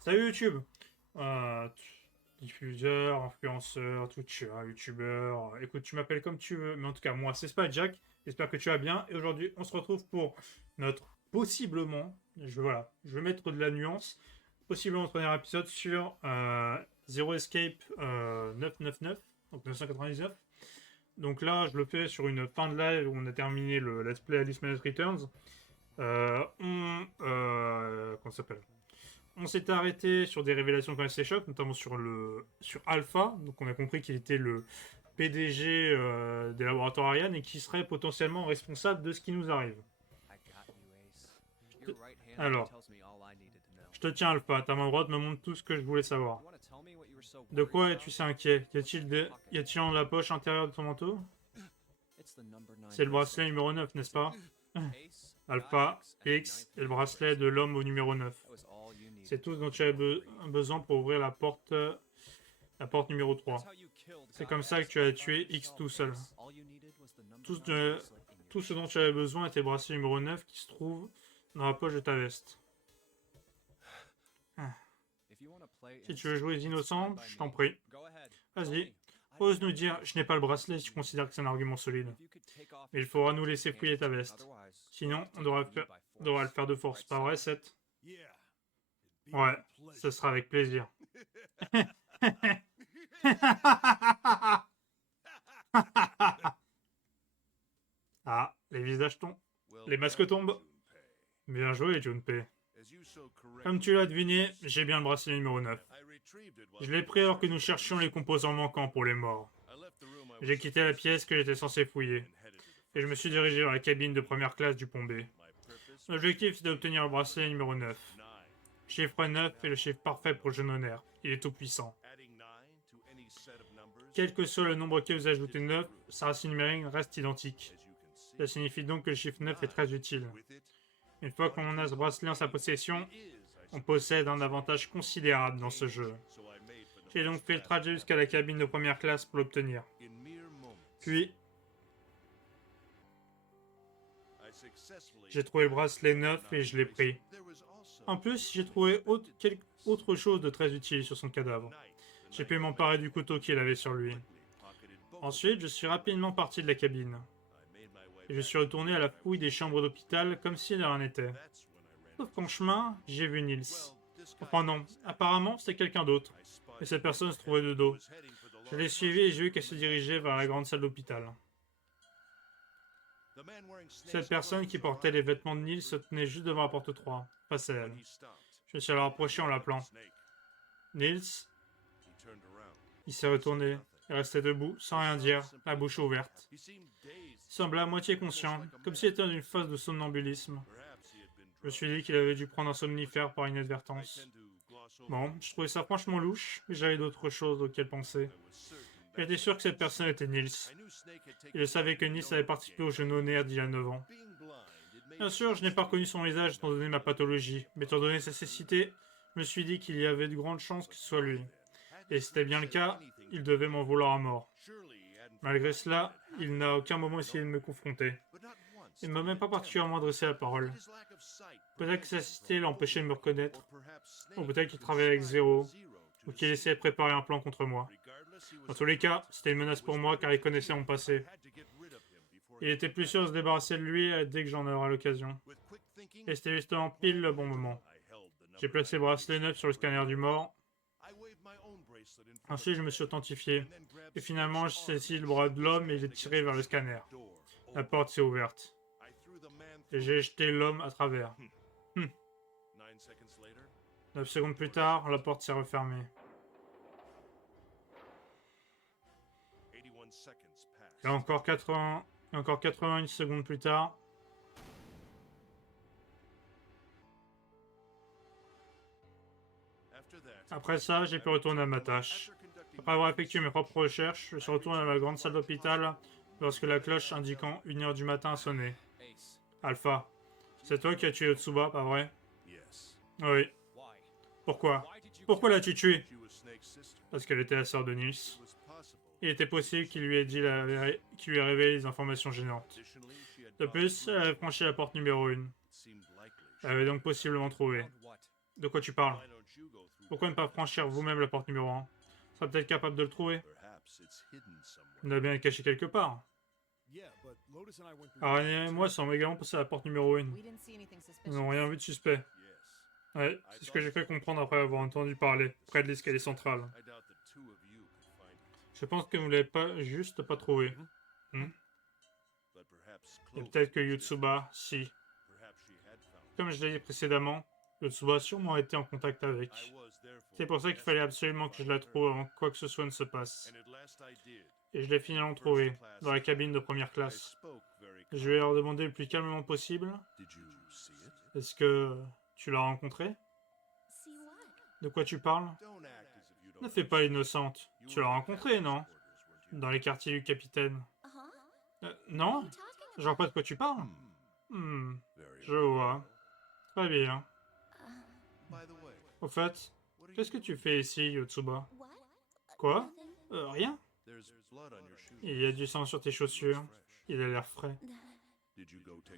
Salut YouTube. Diffuseur, influenceur, Twitcher, YouTubeur. Écoute, tu m'appelles comme tu veux, mais en tout cas, moi, c'est Jack. J'espère que tu vas bien. Et aujourd'hui, on se retrouve pour notre possiblement, je vais mettre de la nuance, possiblement premier épisode sur Zero Escape 999, donc 999. Donc là, je le fais sur une fin de live où on a terminé le Let's Play Alice Manus Returns. Comment ça s'appelle? On s'était arrêté sur des révélations quand même assez chocs, notamment sur Alpha. Donc on a compris qu'il était le PDG des laboratoires Ariane et qui serait potentiellement responsable de ce qui nous arrive. Alors, je te tiens Alpha, t'as mon droit de me montrer tout ce que je voulais savoir. De quoi es-tu si inquiet? Y a-t-il dans la poche intérieure de ton manteau? C'est le bracelet numéro 9, n'est-ce pas? Alpha, X et le bracelet de l'homme au numéro 9. C'est tout ce dont tu as besoin pour ouvrir la porte numéro 3. C'est comme ça que tu as tué X tout seul. Tout ce dont tu avais besoin était le bracelet numéro 9 qui se trouve dans la poche de ta veste. Si tu veux jouer les innocents, je t'en prie. Vas-y, ose nous dire, je n'ai pas le bracelet si tu considères que c'est un argument solide. Mais il faudra nous laisser fouiller ta veste. Sinon, on devra le faire de force, pas vrai, Seth? Ouais, ce sera avec plaisir. Ah, les visages tombent. Les masques tombent. Bien joué, Junpei. Comme tu l'as deviné, j'ai bien le bracelet numéro 9. Je l'ai pris alors que nous cherchions les composants manquants pour les morts. J'ai quitté la pièce que j'étais censé fouiller, et je me suis dirigé vers la cabine de première classe du pont B. L'objectif, c'est d'obtenir le bracelet numéro 9. Chiffre 9 est le chiffre parfait pour le jeune honneur. Il est tout puissant. Quel que soit le nombre que vous ajoutez 9, sa racine numérique reste identique. Ça signifie donc que le chiffre 9 est très utile. Une fois qu'on a ce bracelet en sa possession, on possède un avantage considérable dans ce jeu. J'ai donc fait le trajet jusqu'à la cabine de première classe pour l'obtenir. Puis, j'ai trouvé le bracelet 9 et je l'ai pris. En plus, j'ai trouvé autre chose de très utile sur son cadavre. J'ai pu m'emparer du couteau qu'il avait sur lui. Ensuite, je suis rapidement parti de la cabine. Et je suis retourné à la fouille des chambres d'hôpital comme si de rien n'était. Sauf qu'en chemin, j'ai vu Nils. Enfin non, apparemment c'était quelqu'un d'autre. Et cette personne se trouvait de dos. Je l'ai suivi et j'ai vu qu'elle se dirigeait vers la grande salle d'hôpital. Cette personne qui portait les vêtements de Nils se tenait juste devant la porte 3, face à elle. Je me suis alors approché en l'appelant. Nils. Il s'est retourné. Il restait debout, sans rien dire, la bouche ouverte. Il semblait à moitié conscient, comme s'il était dans une phase de somnambulisme. Je me suis dit qu'il avait dû prendre un somnifère par inadvertance. Bon, je trouvais ça franchement louche, mais j'avais d'autres choses auxquelles penser. J'étais sûr que cette personne était Nils. Et je savais que Nils avait participé au jeune honneur d'il y a 9 ans. Bien sûr, je n'ai pas reconnu son visage étant donné ma pathologie, mais étant donné sa cécité, je me suis dit qu'il y avait de grandes chances que ce soit lui. Et si c'était bien le cas, il devait m'en vouloir à mort. Malgré cela, il n'a à aucun moment essayé de me confronter. Il ne m'a même pas particulièrement adressé la parole. Peut-être que sa cité l'empêchait de me reconnaître, ou peut-être qu'il travaillait avec Zéro, ou qu'il essayait de préparer un plan contre moi. Dans tous les cas, c'était une menace pour moi car il connaissait mon passé. Il était plus sûr de se débarrasser de lui dès que j'en aurai l'occasion. Et c'était justement pile le bon moment. J'ai placé le bracelet 9 sur le scanner du mort. Ensuite, je me suis authentifié. Et finalement, j'ai saisi le bras de l'homme et j'ai tiré vers le scanner. La porte s'est ouverte. Et j'ai jeté l'homme à travers. 9 secondes plus tard, la porte s'est refermée. Et encore 81 secondes plus tard. Après ça, j'ai pu retourner à ma tâche. Après avoir effectué mes propres recherches, je suis retourné à la grande salle d'hôpital lorsque la cloche indiquant 1h du matin a sonné. Alpha, c'est toi qui as tué Otsuba, pas vrai? Oui. Pourquoi? Pourquoi l'as-tu tuée? Parce qu'elle était la sœur de Nils. Il était possible qu'il lui ait qu'il lui ait révélé des informations gênantes. De plus, elle avait franchi la porte numéro 1. Elle avait donc possiblement trouvé. De quoi tu parles? Pourquoi ne pas franchir vous-même la porte numéro 1? Vous serez peut-être capable de le trouver. Il doit bien être caché quelque part. Araignée et moi sommes également passés à la porte numéro 1. Nous n'avons rien vu de suspect. Ouais, c'est ce que j'ai fait comprendre après avoir entendu parler, près de l'escalier central. Je pense que vous ne l'avez pas juste pas trouvé. Et peut-être que Yotsuba, si. Comme je l'ai dit précédemment, Yotsuba a sûrement été en contact avec. C'est pour ça qu'il fallait absolument que je la trouve avant que quoi que ce soit ne se passe. Et je l'ai finalement trouvée, dans la cabine de première classe. Je vais leur demander le plus calmement possible. Est-ce que tu l'as rencontrée? De quoi tu parles? Ne fais pas l'innocente. Tu l'as rencontrée, non? Dans les quartiers du capitaine. Non? Je vois pas de quoi tu parles. Je vois. Très bien. Au fait, qu'est-ce que tu fais ici, Yotsuba? Quoi? Rien. Il y a du sang sur tes chaussures. Il a l'air frais.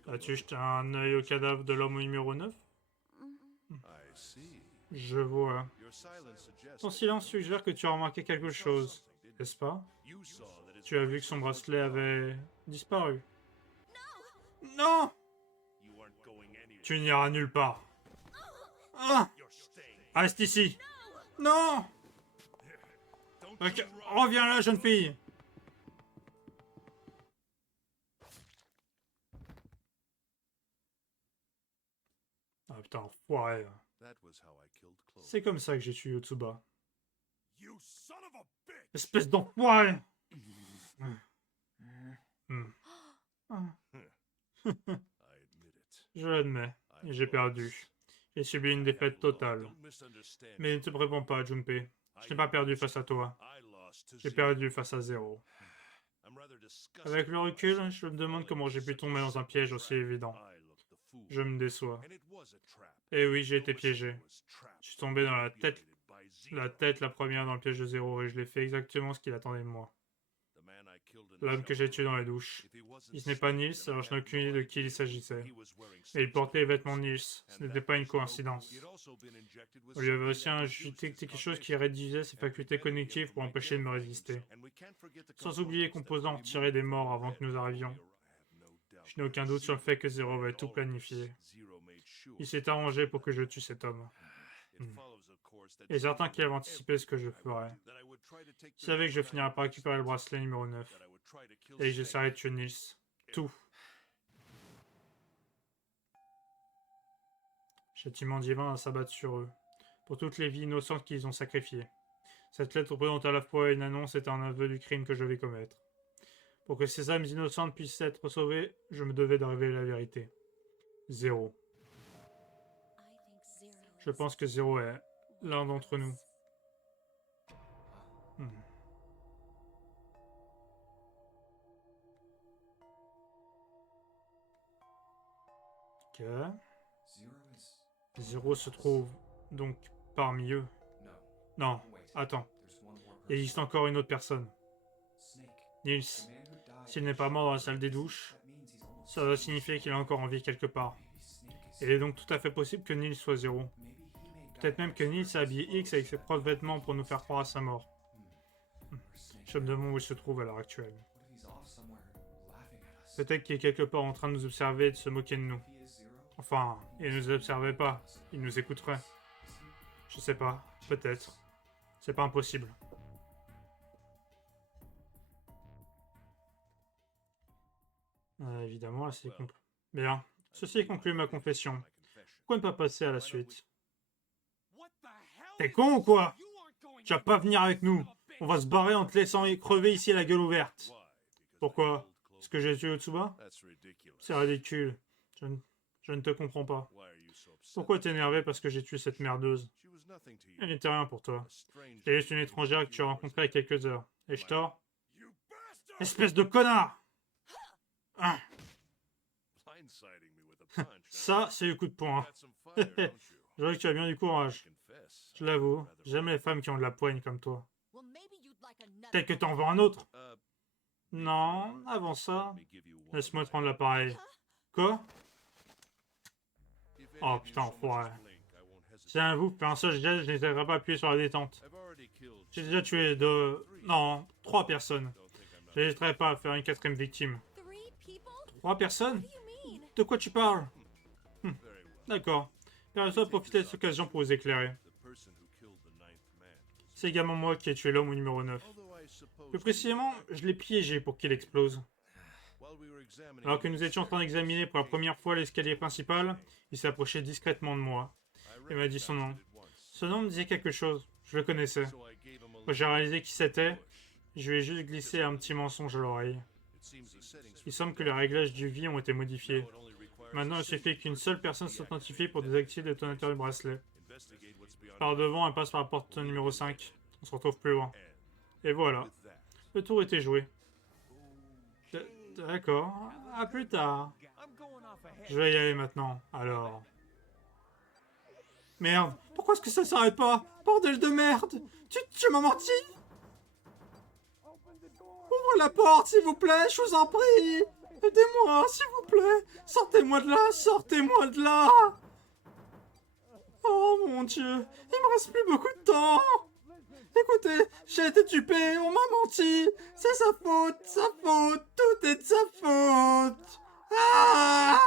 As-tu jeté un œil au cadavre de l'homme numéro 9? Je vois. Ton silence suggère que tu as remarqué quelque chose, n'est-ce pas? Tu as vu que son bracelet avait disparu. Non! Tu n'iras nulle part. Ah! Reste ici. Non! Ok, reviens là, jeune fille. Ah putain, enfoiré. C'est comme ça que j'ai tué Yotsuba. Espèce d'enfoiré! Je l'admets, j'ai perdu. J'ai subi une défaite totale. Mais ne te préponds pas, Junpei. Je n'ai pas perdu face à toi. J'ai perdu face à Zero. Avec le recul, je me demande comment j'ai pu tomber dans un piège aussi évident. Je me déçois. Eh oui, j'ai été piégé. Je suis tombé dans la tête la première dans le piège de Zero et je l'ai fait exactement ce qu'il attendait de moi. L'homme que j'ai tué dans la douche. Si ce n'est pas Nils, alors je n'ai aucune idée de qui il s'agissait. Et il portait les vêtements de Nils. Ce n'était pas une coïncidence. On lui avait aussi injecté quelque chose qui réduisait ses facultés cognitives pour empêcher de me résister. Sans oublier les composants tirés des morts avant que nous arrivions. Je n'ai aucun doute sur le fait que Zero avait tout planifié. Il s'est arrangé pour que je tue cet homme. Et certain qu'il avait anticipé ce que je ferais. Il savait que je finirais par récupérer le bracelet numéro 9. Et que j'essaierais de tuer Nils. Tout. Châtiment divin à s'abattre sur eux. Pour toutes les vies innocentes qu'ils ont sacrifiées. Cette lettre représente à la fois une annonce et un aveu du crime que je vais commettre. Pour que ces âmes innocentes puissent être sauvées, je me devais de révéler la vérité. Zero. Je pense que Zero est l'un d'entre nous. Ok. Zero se trouve donc parmi eux. Non, attends. Il existe encore une autre personne. Nils. S'il n'est pas mort dans la salle des douches, ça va signifier qu'il est encore en vie quelque part. Il est donc tout à fait possible que Nils soit Zero. Peut-être même que Nils a habillé X avec ses propres vêtements pour nous faire croire à sa mort. Je me demande où il se trouve à l'heure actuelle. Peut-être qu'il est quelque part en train de nous observer et de se moquer de nous. Enfin, il ne nous observait pas. Il nous écouterait. Je sais pas. Peut-être. C'est pas impossible. Évidemment, là, c'est complet. Bien. Ceci conclut ma confession. Pourquoi ne pas passer à la suite? T'es con ou quoi? Tu vas pas venir avec nous. On va se barrer en te laissant crever ici la gueule ouverte. Pourquoi? Est-ce que j'ai tué Yotsuba? C'est ridicule. Je ne te comprends pas. Pourquoi t'es énervé parce que j'ai tué cette merdeuse? Elle n'était rien pour toi. C'est juste une étrangère que tu as rencontrée il y a quelques heures. Et je tort? Espèce de connard! Ça, c'est le coup de poing. Je vois que tu as bien du courage. Je l'avoue, j'aime les femmes qui ont de la poigne comme toi. Peut-être que t'en veux un autre? Non, avant ça, laisse-moi te prendre l'appareil. Quoi? Oh putain, enfoiré. Si un vous fait un seul geste, je n'hésiterai pas à appuyer sur la détente. J'ai déjà tué deux... Non, 3 personnes. Je n'hésiterai pas à faire une 4e victime. 3 personnes? De quoi tu parles? D'accord. Permettez-moi de profiter de cette occasion pour vous éclairer. C'est également moi qui ai tué l'homme au numéro 9. Plus précisément, je l'ai piégé pour qu'il explose. Alors que nous étions en train d'examiner pour la première fois l'escalier principal, il s'approchait discrètement de moi. Il m'a dit son nom. Ce nom me disait quelque chose. Je le connaissais. Quand j'ai réalisé qui c'était, je lui ai juste glissé un petit mensonge à l'oreille. Il semble que les réglages du vie ont été modifiés. Maintenant, il suffit qu'une seule personne s'authentifie pour désactiver le détonateur du bracelet. Par devant, elle passe par la porte numéro 5. On se retrouve plus loin. Et voilà. Le tour était joué. D'accord. À plus tard. Je vais y aller maintenant, alors. Merde. Pourquoi est-ce que ça s'arrête pas? Bordel de merde. Tu m'as menti? Ouvre la porte, s'il vous plaît, je vous en prie. Aidez-moi, s'il vous plaît. Sortez-moi de là, sortez-moi de là. Oh mon Dieu, il me reste plus beaucoup de temps. Écoutez, j'ai été tué, on m'a menti. C'est sa faute, tout est de sa faute. Ah!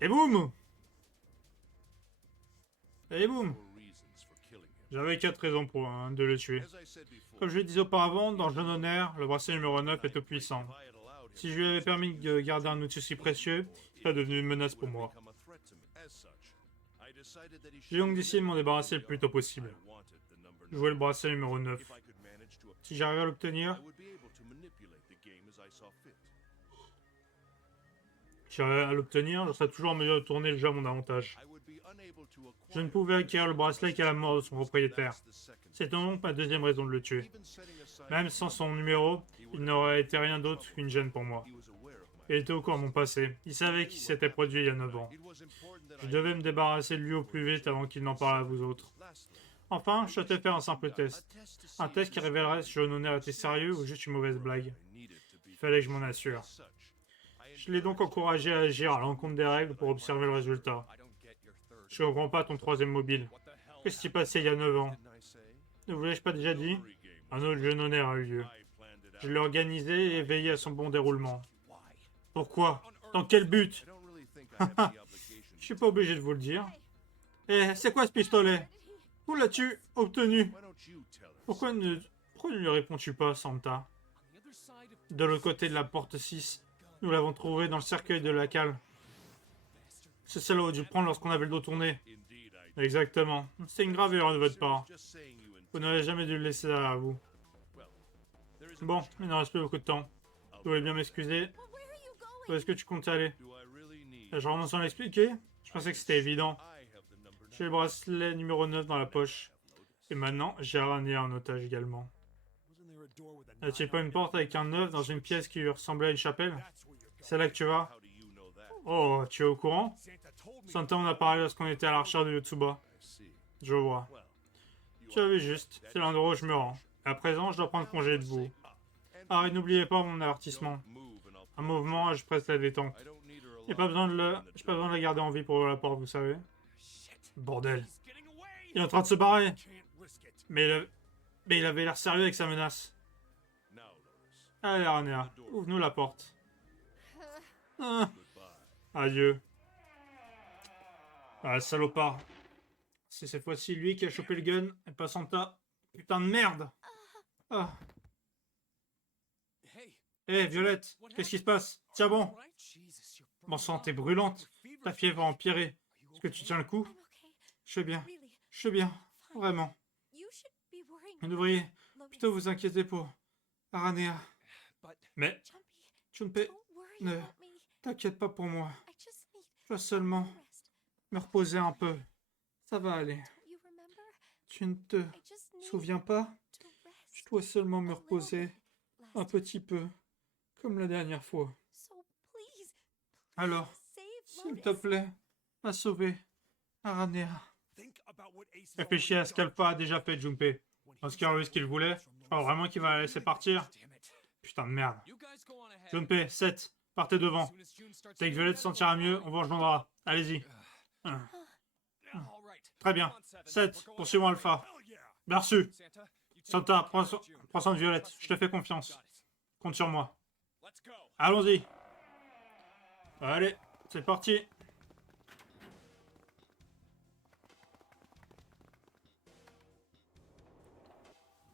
Et boum! Et boum! J'avais 4 raisons pour de le tuer. Comme je le disais auparavant, dans Jeune Honneur, le bracelet numéro 9 est tout puissant. Si je lui avais permis de garder un outil si précieux, il serait devenu une menace pour moi. J'ai donc décidé de m'en débarrasser le plus tôt possible. Jouer le bracelet numéro 9. Si j'arrive à l'obtenir, je serai toujours en mesure de tourner le jeu à mon avantage. Je ne pouvais acquérir le bracelet qu'à la mort de son propriétaire. C'est donc ma 2e raison de le tuer. Même sans son numéro, il n'aurait été rien d'autre qu'une gêne pour moi. Il était au courant de mon passé. Il savait qu'il s'était produit il y a 9 ans. Je devais me débarrasser de lui au plus vite avant qu'il n'en parle à vous autres. Enfin, je souhaitais faire un simple test. Un test qui révélerait si Jeune Honneur était sérieux ou juste une mauvaise blague. Il fallait que je m'en assure. Je l'ai donc encouragé à agir à l'encontre des règles pour observer le résultat. Je ne comprends pas ton 3e mobile. Qu'est-ce qui s'est passé il y a 9 ans? Ne vous l'ai-je pas déjà dit? Un autre Jeune Honneur a eu lieu. Je l'ai organisé et veillé à son bon déroulement. Pourquoi? Dans quel but? Je suis pas obligé de vous le dire. Eh, c'est quoi ce pistolet? Où l'as-tu obtenu? Pourquoi ne lui réponds-tu pas, Santa? De l'autre côté de la porte 6, nous l'avons trouvé dans le cercueil de la cale. C'est celle-là où dû prendre lorsqu'on avait le dos tourné. Exactement. C'est une grave erreur de votre part. Vous n'avez jamais dû le laisser à vous. Bon, il n'en reste plus beaucoup de temps. Vous voulez bien m'excuser? Où est-ce que tu comptes aller? Je renonce à l'expliquer? Je pensais que c'était évident. J'ai le bracelet numéro 9 dans la poche. Et maintenant, j'ai ramené en otage également. N'a-t-il pas une porte avec un 9 dans une pièce qui lui ressemblait à une chapelle? C'est là que tu vas? Oh, tu es au courant? Santa en a parlé lorsqu'on était à la recherche de Yotsuba. Je vois. Tu avais juste. C'est l'endroit où je me rends. À présent, je dois prendre congé de vous. Ah, et n'oubliez pas mon avertissement. Un mouvement, je presse la détente. J'ai pas besoin de la garder en vie pour ouvrir la porte, vous savez. Bordel. Il est en train de se barrer. Mais il avait l'air sérieux avec sa menace. Allez, Aranea, ouvre-nous la porte. Ah. Adieu. Ah, salopard. C'est cette fois-ci lui qui a chopé le gun, et pas Santa. Putain de merde. Ah. Hé, Violette, qu'est-ce qui se passe? Tiens bon. Bon sang, t'es brûlante. Ta fièvre va empirer. Est-ce que tu tiens le coup? Je vais bien. Je vais bien. Vraiment. Vous devriez plutôt vous inquiéter pour Aranea. Mais, Junpei, ne t'inquiète pas pour moi. Je dois seulement me reposer un peu. Ça va aller. Tu ne te souviens pas? Je dois seulement me reposer un petit peu, comme la dernière fois. Alors, s'il te plaît, va sauver Aranea. Réfléchis à ce qu'Alpha a déjà fait, Junpei. Lorsqu'il a eu ce qu'il voulait, je crois vraiment qu'il va la laisser partir. Putain de merde. Junpei, 7, partez devant. Dès que Violette se sentira mieux, on vous rejoindra. Allez-y. Très bien. 7, poursuivons Alpha. Bien reçu. Santa, prends soin de Violette. Je te fais confiance. Compte sur moi. Allons-y. Allez, c'est parti.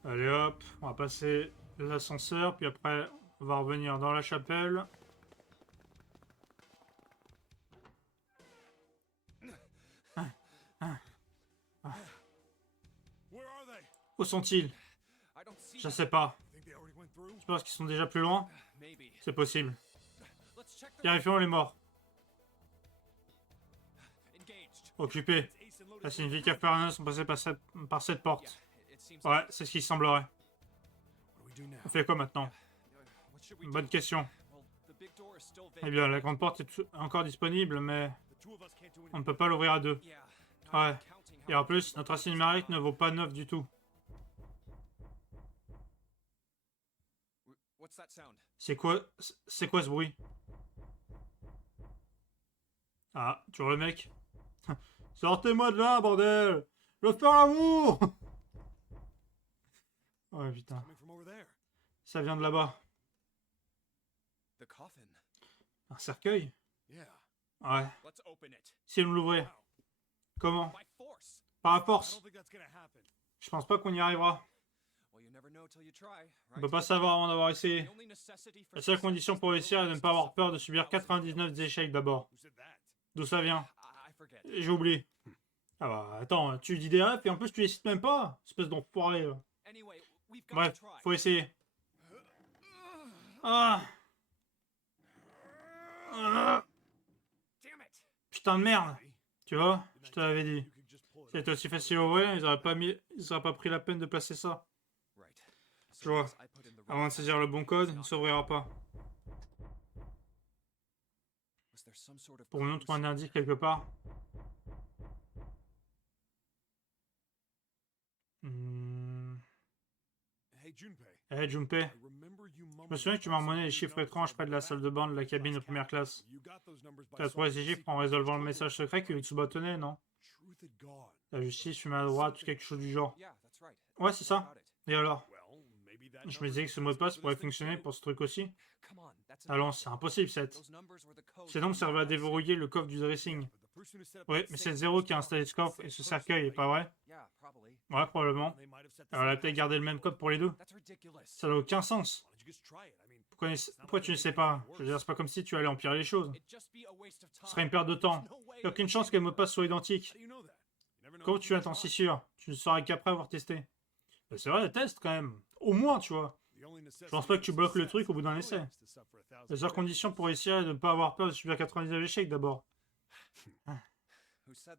Allez hop, on va passer l'ascenseur, puis après on va revenir dans la chapelle. Où sont-ils? Je sais pas. Je pense qu'ils sont déjà plus loin. C'est possible. Vérifions les morts. Occupés. Ça signifie qu'Aferna sont passés par cette porte. Ouais, c'est ce qui semblerait. On fait quoi maintenant? Bonne question. Eh bien, la grande porte est encore disponible, mais on ne peut pas l'ouvrir à deux. Ouais. Et en plus, notre acier numérique ne vaut pas 9 du tout. C'est quoi ce bruit? Ah, tu vois le mec? Sortez-moi de là, bordel! Je veux faire l'amour! Oh putain. Ça vient de là-bas. Un cercueil? Ouais. Si elle nous l'ouvrait. Comment? Par la force. Je pense pas qu'on y arrivera. On peut pas savoir avant d'avoir essayé. La seule condition pour réussir est de ne pas avoir peur de subir 99 échecs d'abord. D'où ça vient? J'ai oublié. Ah bah attends, tu dis des rêves et en plus tu les cites même pas, espèce d'enfoiré. Bref, faut essayer. Ah. Ah. Putain de merde. Tu vois, je te l'avais dit. C'était aussi facile à ouvrir, ils auraient pas pris la peine de placer ça. Je vois. Avant de saisir le bon code, il ne s'ouvrira pas. Pourrions-nous trouver un indice quelque part? Hey Junpei, je me souviens que tu m'as emmené les chiffres étranges près de la salle de bain de la cabine de première classe. Tu as trouvé ces chiffres en résolvant le message secret que Utsuba tenait, non? La justice, tu à droite, quelque chose du genre. Ouais, c'est ça. Et alors? Je me disais que ce mot de passe pourrait fonctionner pour ce truc aussi. Allons, c'est impossible, Seth. Ces nombres servaient à déverrouiller le coffre du dressing. Oui, mais c'est le zéro qui a installé ce coffre et ce cercueil, pas vrai? Ouais, probablement. Alors elle a peut-être gardé le même code pour les deux. Ça n'a aucun sens. Pourquoi tu ne sais pas? Je veux dire, c'est pas comme si tu allais empirer les choses. Ce serait une perte de temps. Il n'y a aucune chance que les mots de passe soient identiques. Comment tu es si sûr? Tu ne sauras qu'après avoir testé. Ben, c'est vrai, teste quand même. Au moins, tu vois. Je pense pas que tu bloques le truc au bout d'un essai. La seule condition pour réussir est de ne pas avoir peur de subir 99 échecs d'abord.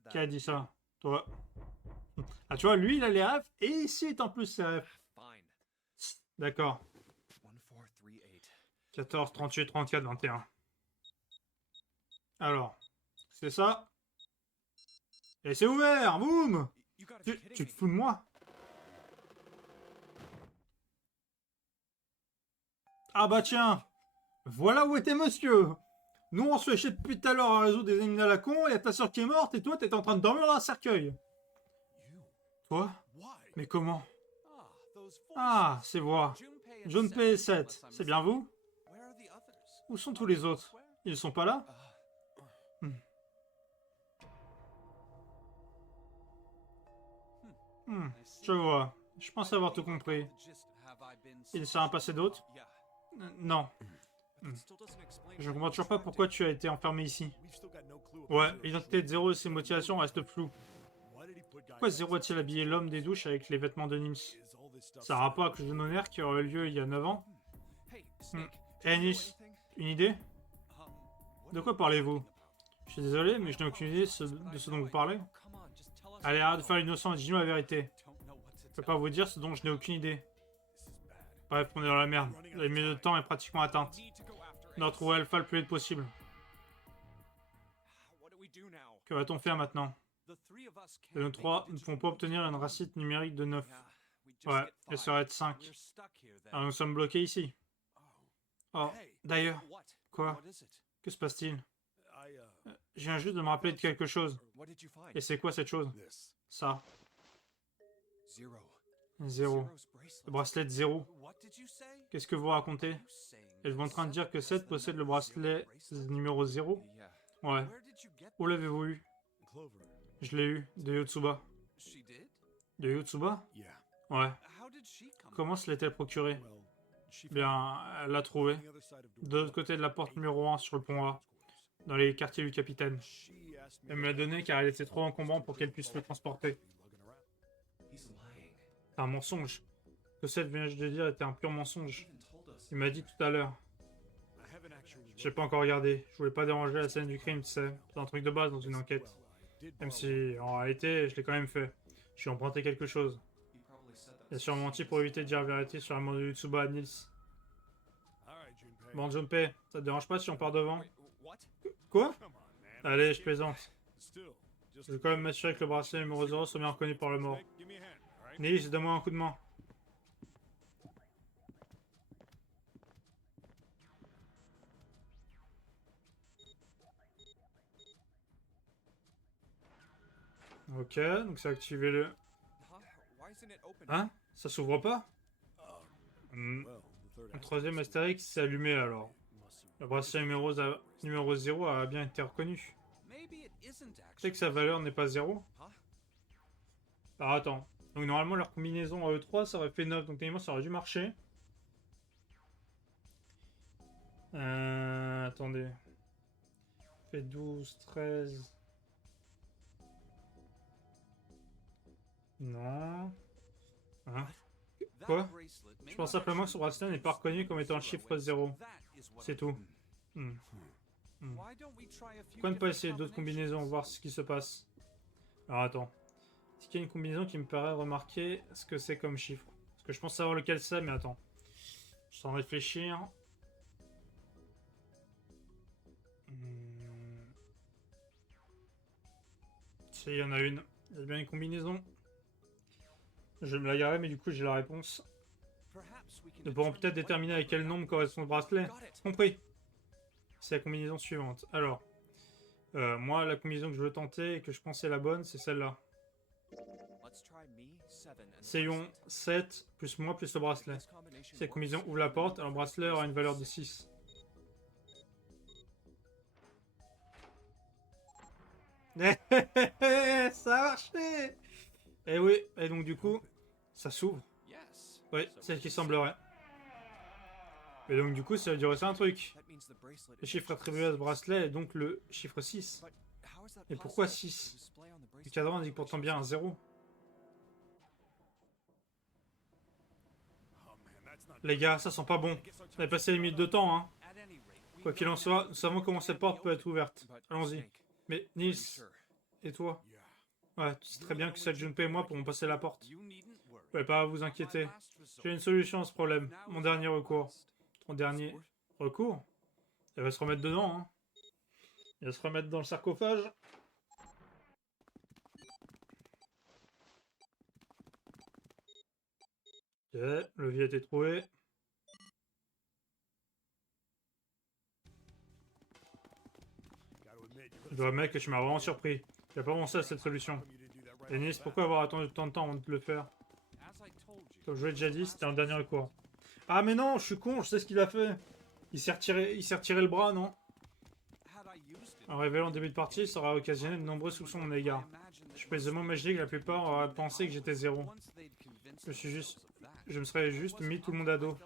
Qui a dit ça? Toi. Ah, tu vois, lui, il a les rêves, et ici est en plus ses rêves. D'accord. 14, 38, 34, 21. Alors, c'est ça. Et c'est ouvert, boum! Tu te fous de moi? Ah bah tiens! Voilà où était monsieur! Nous, on se fait depuis tout à l'heure à résoudre des énigmes à la con, il y a ta soeur qui est morte, et toi, t'es en train de dormir dans un cercueil. Toi? Mais comment? Ah, c'est voix. Junpei et 7, c'est bien vous? Où sont tous les autres? Ils ne sont pas là? Je vois. Je pense avoir tout compris. Il s'est rien passé d'autre? Non. Je ne comprends toujours pas pourquoi tu as été enfermé ici. Ouais, l'identité de Zéro et ses motivations restent floues. Pourquoi Zéro a-t-il habillé l'homme des douches avec les vêtements de Nils? Ça a rapport avec le jeune honneur qui aurait eu lieu il y a 9 ans? Hey Nils, une idée? De quoi parlez-vous? Je suis désolé, mais je n'ai aucune idée de ce dont vous parlez. Allez, arrête de faire l'innocent et dis-nous la vérité. Je ne peux pas vous dire ce dont je n'ai aucune idée. Bref, on est dans la merde. La limite de temps est pratiquement atteinte. On doit retrouver Alpha le plus vite possible. Que va-t-on faire maintenant? Et nous trois ne pouvons pas obtenir une racine numérique de 9. Ouais, elle serait de 5. Alors nous sommes bloqués ici. Oh, d'ailleurs. Quoi? Que se passe-t-il? Je viens juste de me rappeler de quelque chose. Et c'est quoi cette chose? Ça. 0. Le bracelet de 0. Qu'est-ce que vous racontez? Êtes-vous en train de dire que Seth possède le bracelet numéro 0? Ouais. Où l'avez-vous eu? Je l'ai eu, de Yotsuba. De Yotsuba? Ouais. Comment se l'est-elle procurée? Bien, elle l'a trouvé. De l'autre côté de la porte numéro 1 sur le pont A, dans les quartiers du capitaine. Elle me l'a donné car elle était trop encombrante pour qu'elle puisse le transporter. C'est un mensonge. Ce que Seth vient de dire était un pur mensonge. Il m'a dit tout à l'heure. J'ai pas encore regardé. Je voulais pas déranger la scène du crime, tu sais. C'est un truc de base dans une enquête. Même si, en réalité, je l'ai quand même fait. Je suis emprunté quelque chose. Il a sûrement menti pour éviter de dire la vérité sur la mort de Yotsuba à Nils. Bon, Junpei, ça te dérange pas si on part devant? Quoi? Allez, je plaisante. Je vais quand même m'assurer que le bracelet numéro 0 soit bien reconnu par le mort. Nils, donne-moi un coup de main. Ok, donc ça a activé le... Hein? Ça s'ouvre pas? Le troisième astérix s'est allumé alors. Le bracelet numéro 0 a bien été reconnu. C'est que sa valeur n'est pas 0? Alors attends. Donc normalement leur combinaison à E3 ça aurait fait 9, donc techniquement ça aurait dû marcher. Attendez. Fait 12, 13... Non. Hein? Quoi? Je pense simplement que ce bracelet n'est pas reconnu comme étant le chiffre 0. C'est tout. Pourquoi ne pas essayer d'autres combinaisons, voir ce qui se passe? Alors attends. Est-ce qu'il y a une combinaison qui me paraît remarquer ce que c'est comme chiffre? Parce que je pense savoir lequel c'est, mais attends. Je suis en train de réfléchir. Si, il y en a une. Il y a bien une combinaison. Je vais me la garer, mais du coup j'ai la réponse. Nous pourrons peut-être déterminer à quel nombre correspond le bracelet. Compris. C'est la combinaison suivante. Alors, moi, la combinaison que je veux tenter et que je pensais la bonne, c'est celle-là. Essayons 7 plus moi plus le bracelet. Si la combinaison ouvre la porte, alors le bracelet aura une valeur de 6. Ça a marché! Et oui, et donc du coup, ça s'ouvre. Oui, c'est ce qui semblerait. Et donc du coup, ça veut dire aussi un truc. Le chiffre attribué à ce bracelet est donc le chiffre 6. Et pourquoi 6? Le cadran indique pourtant bien un 0. Les gars, ça sent pas bon. On a passé les minutes de temps, hein. Quoi qu'il en soit, nous savons comment cette porte peut être ouverte. Allons-y. Mais Nils, et toi? Ouais, tu sais très bien que Seth Junpei et moi pourrons passer la porte. Vous pouvez pas vous inquiéter. J'ai une solution à ce problème. Mon dernier recours. Ton dernier recours? Elle va se remettre dedans, hein. Elle va se remettre dans le sarcophage. Ok, le levier a été trouvé. Je dois admettre que tu m'as vraiment surpris. J'ai pas pensé à cette solution. Denis, pourquoi avoir attendu tant de temps avant de le faire? Comme je vous l'ai déjà dit, c'était un dernier recours. Ah mais non, je suis con, je sais ce qu'il a fait. Il s'est retiré le bras, non? En révélant en début de partie, ça aura occasionné de nombreux soupçons à mon égard. Je pèse le mot magique, la plupart auraient pensé que j'étais 0. Je me serais juste mis tout le monde à dos.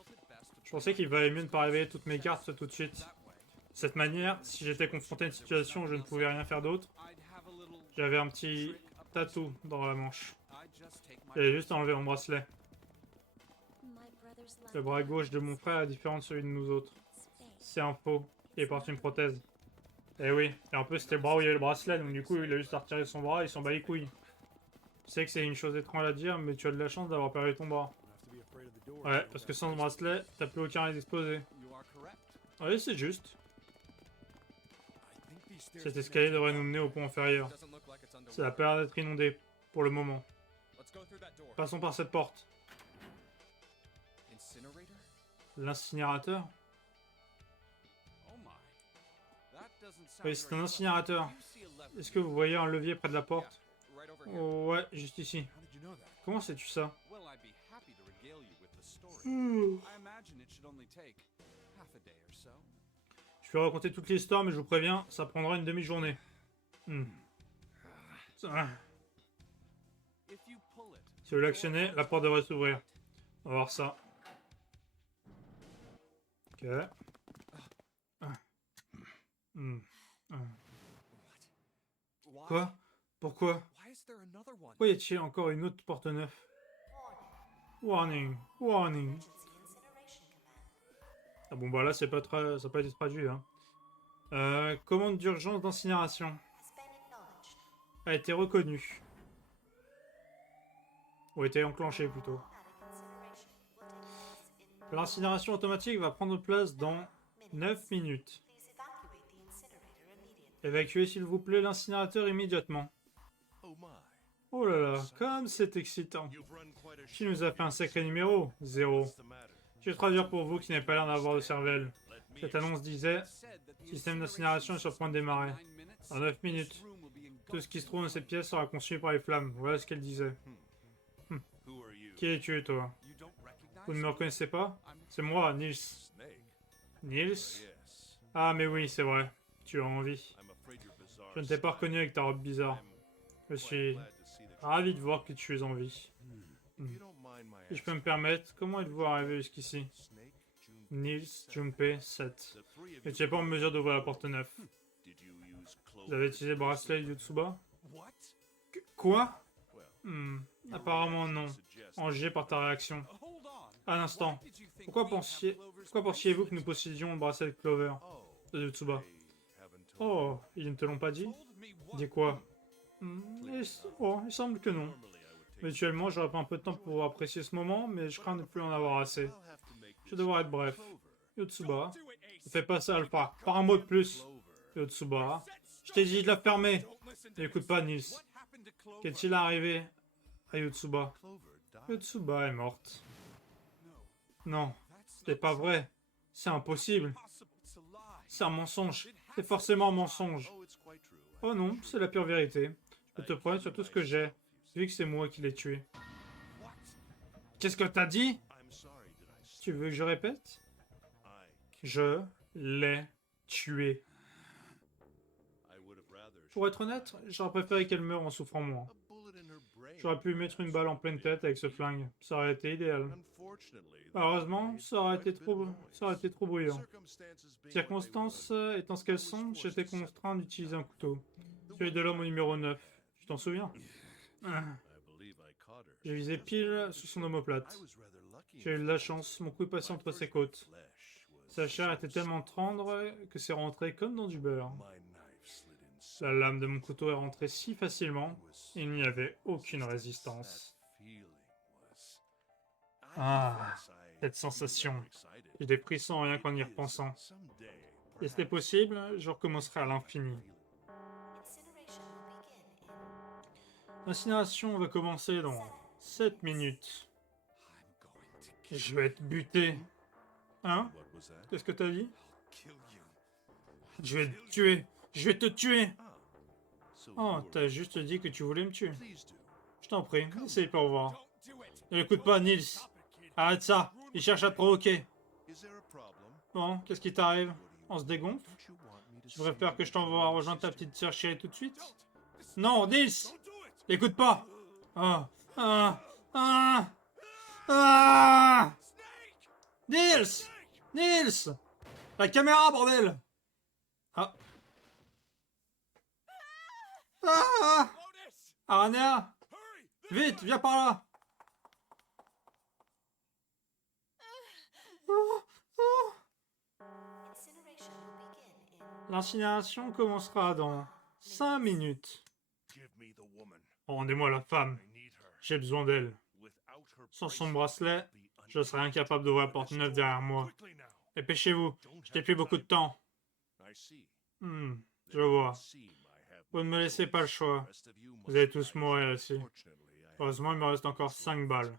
Je pensais qu'il valait mieux ne pas révéler toutes mes cartes tout de suite. De cette manière, si j'étais confronté à une situation où je ne pouvais rien faire d'autre, j'avais un petit tatou dans la manche. J'avais juste enlevé mon bracelet. Le bras gauche de mon frère est différent de celui de nous autres. C'est un faux. Il porte une prothèse. Eh oui. Et en plus, c'était le bras où il y avait le bracelet, donc du coup, il a juste à retirer son bras et il s'en bat les couilles. Je sais que c'est une chose étrange à dire, mais tu as de la chance d'avoir perdu ton bras. Ouais, parce que sans ce bracelet, t'as plus aucun risque d'exploser. Oui, c'est juste. Cet escalier devrait nous mener au pont inférieur. Ça a pas l'air d'être inondé, pour le moment. Passons par cette porte. Oui, c'est un incinérateur. Est-ce que vous voyez un levier près de la porte? Oh, ouais, juste ici. Comment sais-tu ça? Je vais raconter toute l'histoire, mais je vous préviens, ça prendra une demi-journée. Si vous l'actionnez, la porte devrait s'ouvrir. On va voir ça. Ok. Quoi? Pourquoi? Pourquoi y a-t-il encore une autre porte neuve? Warning, warning. Ah bon, bah là, c'est pas ça n'a pas été traduit. Hein. Commande d'urgence d'incinération a été reconnue. Ou a été enclenchée plutôt. L'incinération automatique va prendre place dans 9 minutes. Évacuez s'il vous plaît l'incinérateur immédiatement. Oh là là, comme c'est excitant. Qui nous a fait un sacré numéro? 0. Je vais traduire pour vous qui n'avez pas l'air d'avoir de cervelle. Cette annonce disait « Système d'incinération est sur le point de démarrer. Dans 9 minutes. Tout ce qui se trouve dans cette pièce sera consumé par les flammes. » Voilà ce qu'elle disait. Qui es-tu, toi? Vous ne me reconnaissez pas? C'est moi, Nils. Nils? Ah, mais oui, c'est vrai. Tu as envie. Je ne t'ai pas reconnu avec ta robe bizarre. Je suis ravi de voir que tu es en vie. Si je peux me permettre, comment êtes-vous arrivé jusqu'ici? Nils, Junpei, 7. Et tu n'es pas en mesure d'ouvrir la porte 9. Vous avez utilisé le bracelet Yotsuba? Quoi? Apparemment non. Enjugé par ta réaction. Un instant. Pourquoi pensiez-vous que nous possédions le bracelet de Clover de Yotsuba? Oh, ils ne te l'ont pas dit? Dis quoi? Il semble que non. Habituellement, j'aurais pas un peu de temps pour apprécier ce moment, mais je crains de ne plus en avoir assez. Je vais devoir être bref. Yotsuba, ne fais pas ça, Alpha. Par un mot de plus. Yotsuba, je t'ai dit de la fermer. N'écoute pas, Nils. Qu'est-il arrivé à Yotsuba? Yotsuba est morte. Non, c'est pas vrai. C'est impossible. C'est un mensonge. C'est forcément un mensonge. Oh non, c'est la pure vérité. Je te promets sur tout ce que j'ai, vu que c'est moi qui l'ai tué. Qu'est-ce que t'as dit? Tu veux que je répète? Je l'ai tué. Pour être honnête, j'aurais préféré qu'elle meure en souffrant moins. J'aurais pu mettre une balle en pleine tête avec ce flingue. Ça aurait été idéal. Malheureusement, ça aurait été trop bruyant. Circonstances étant ce qu'elles sont, j'étais contraint d'utiliser un couteau. Celui de l'homme au numéro 9. Tu t'en souviens? J'ai visé pile sous son omoplate. J'ai eu de la chance, mon coup est passé entre ses côtes. Sa chair était tellement tendre que c'est rentré comme dans du beurre. La lame de mon couteau est rentrée si facilement, il n'y avait aucune résistance. Ah, cette sensation. J'ai des frissons rien qu'en y repensant. Si c'était possible, je recommencerai à l'infini. L'incinération va commencer dans 7 minutes. Je vais être buté. Hein? Qu'est-ce que t'as dit? Je vais te tuer. Je vais te tuer. Oh, t'as juste dit que tu voulais me tuer. Je t'en prie, essaye pour voir. Ne l'écoute pas, Nils. Arrête ça. Il cherche à te provoquer. Bon, qu'est-ce qui t'arrive? On se dégonfle? Tu préfères que je t'envoie rejoindre ta petite sœur chérie tout de suite? Non, Nils! Écoute pas! Nils! Nils! La caméra, bordel! Ah! Ah! Aranea! Vite, viens par là! L'incinération commencera dans 5 minutes. Rendez-moi la femme. J'ai besoin d'elle. Sans son bracelet, je serais incapable d'ouvrir la porte 9 derrière moi. Dépêchez-vous, je n'ai plus beaucoup de temps. Je vois. Vous ne me laissez pas le choix. Vous allez tous mourir ici. Heureusement, il me reste encore 5 balles.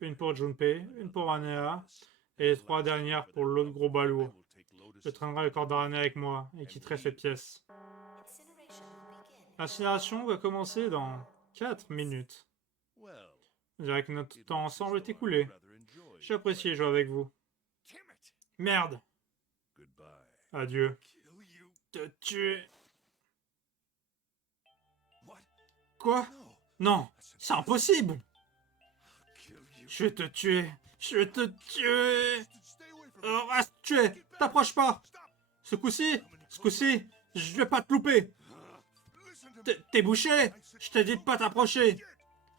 Une pour Junpei, une pour Anea, et les 3 dernières pour l'autre gros balourd. Je traînerai le corps d'araignée avec moi et quitterai cette pièce. L'incinération va commencer dans 4 minutes. On dirait que notre temps ensemble est écoulé. J'ai apprécié jouer avec vous. Merde! Adieu. Te tuer. Quoi? Non, c'est impossible! Je vais te tuer. Je vais te tuer. Reste tué. T'approches pas. Ce coup-ci, je vais pas te louper. T'es bouché. Je t'ai dit de pas t'approcher.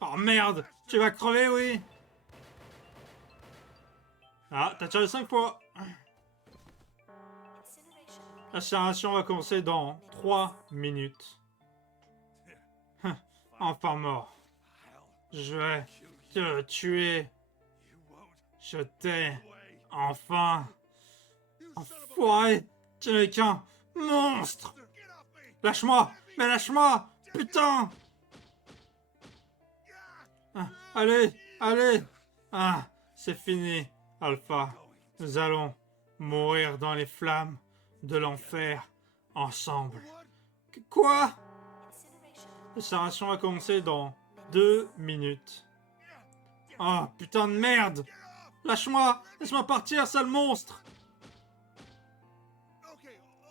Oh merde, tu vas crever, oui. Ah, t'as tiré 5 fois. L'incinération va commencer dans 3 minutes. Enfin mort. Je vais te tuer. Je t'ai enfin. Enfoiré. Tu n'es qu'un monstre. Lâche-moi. Mais lâche-moi. Putain. Allez, allez. Ah, c'est fini, Alpha. Nous allons mourir dans les flammes de l'enfer ensemble. Quoi? L'incinération va commencer dans 2 minutes. Oh, putain de merde! Lâche-moi! Laisse-moi partir, sale monstre!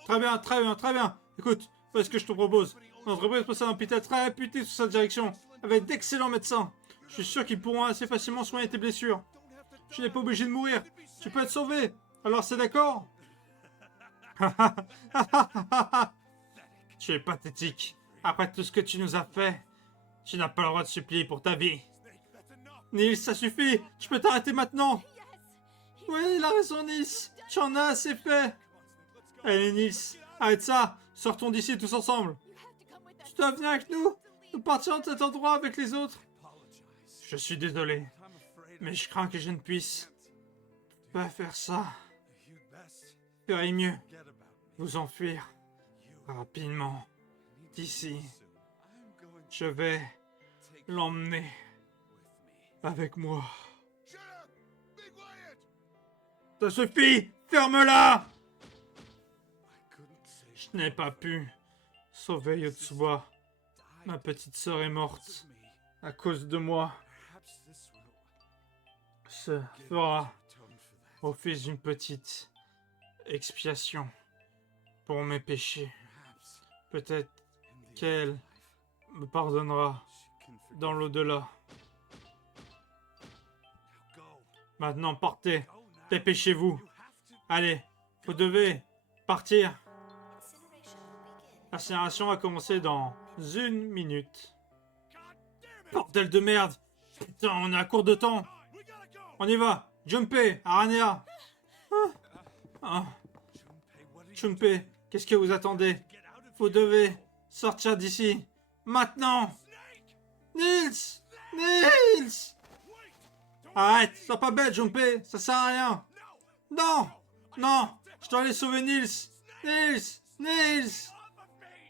Très bien, très bien, très bien. Écoute, voilà ce que je te propose. L'entreprise possède un hôpital très réputé sous sa direction, avec d'excellents médecins. Je suis sûr qu'ils pourront assez facilement soigner tes blessures. Tu n'es pas obligé de mourir. Tu peux être sauvé. Alors c'est d'accord? Tu es pathétique. Après tout ce que tu nous as fait, tu n'as pas le droit de supplier pour ta vie. Nils, ça suffit. Tu peux t'arrêter maintenant. Oui, il a raison, Nils. Tu en as assez fait. Allez, Nils, arrête ça. Sortons d'ici tous ensemble. Tu dois venir avec nous. Nous partirons de cet endroit avec les autres. Je suis désolé, mais je crains que je ne puisse pas faire ça. Ferait mieux vous enfuir rapidement d'ici. Je vais l'emmener avec moi. Ça suffit! Ferme-la! Je n'ai pas pu sauver Yotsuba. Ma petite sœur est morte à cause de moi. Ce fera office d'une petite expiation pour mes péchés. Peut-être qu'elle me pardonnera dans l'au-delà. Maintenant, partez. Dépêchez-vous. Allez, vous devez partir. L'incinération va commencer dans 1 minute. Bordel de merde. Putain, on est à court de temps. On y va. Junpei, Aranea. Junpei, qu'est-ce que vous attendez? Vous devez sortir d'ici. Maintenant. Nils! Nils! Arrête, sois pas bête, Junpei. Ça sert à rien. Non! Non! Je dois aller sauver Nils! Nils! Nils!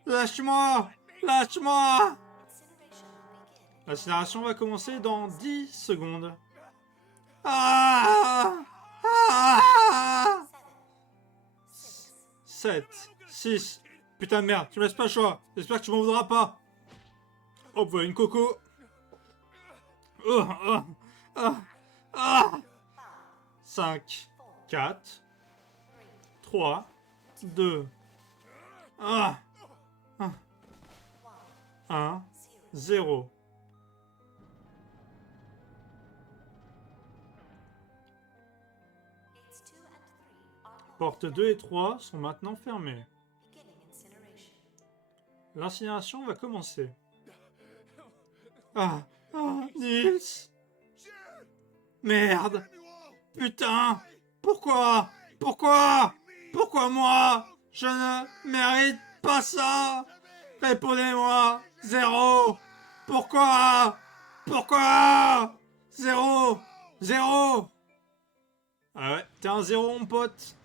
Lâche-moi! Lâche-moi! L'incinération va commencer dans 10 secondes. Ah! Ah! 7, 6. Putain de merde, tu me laisses pas le choix. J'espère que tu m'en voudras pas. Oh, voilà une coco. Oh, oh, oh, oh. 5, 4, 3, 2, 1, 0. Portes 2 et 3 sont maintenant fermées. L'incinération va commencer. Nils! Merde! Putain! Pourquoi? Pourquoi? Pourquoi moi? Je ne mérite pas ça! Répondez-moi! 0! Pourquoi? Pourquoi? 0! 0! Ah ouais, t'es un 0, mon pote.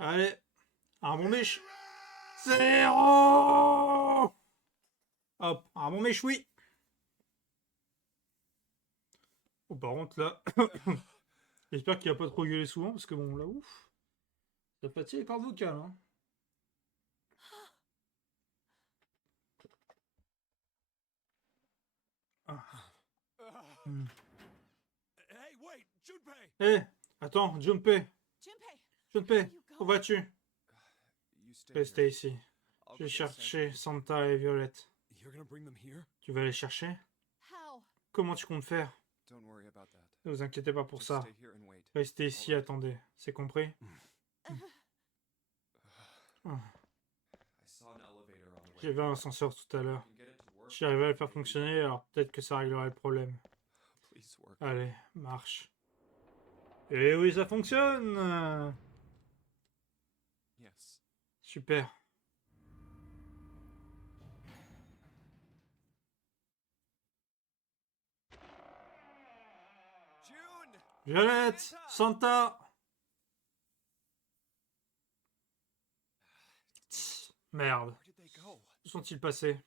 Allez, un bon mèche. 0! Hop, un bon méchoui. Oh, par contre, là, j'espère qu'il va pas trop gueuler souvent, parce que bon, là, ouf. T'as fatigué les cordes vocales, hein. Ah. Hmm. Hé, attends, Junpei. Junpei, où vas-tu? Restez ici. Je vais chercher Santa et Violette. Tu vas les chercher? Comment tu comptes faire? Ne vous inquiétez pas pour ça. Restez ici, attendez. C'est compris? J'ai vu un ascenseur tout à l'heure. J'y arrivé à le faire fonctionner, alors peut-être que ça réglerait le problème. Allez, marche. Et oui, ça fonctionne! Super. Violette! Santa! Tch, merde. Où sont-ils passés?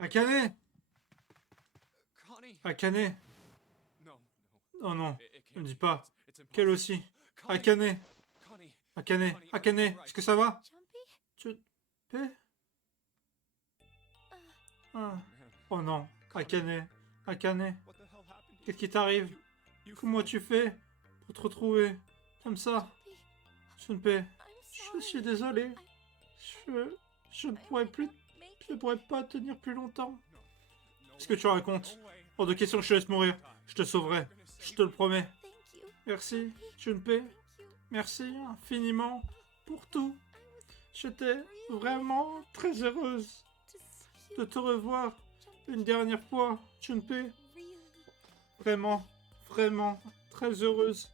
Akane! Akane! Oh non, ne me dis pas. Quelle aussi? Akane! Akane! Akane! Est-ce que ça va? Tu... Paix? Ah. Oh non, Akane! Akane! Qu'est-ce qui t'arrive? Comment tu fais pour te retrouver comme ça? Junpei, je suis désolé. Je... Je ne pourrais plus... Je ne pourrais pas tenir plus longtemps. Qu'est-ce que tu racontes? Hors de question que je te laisse mourir. Je te sauverai. Je te le promets. Merci, Junpei. Merci infiniment pour tout. J'étais vraiment très heureuse de te revoir une dernière fois, Junpei. Vraiment, vraiment très heureuse.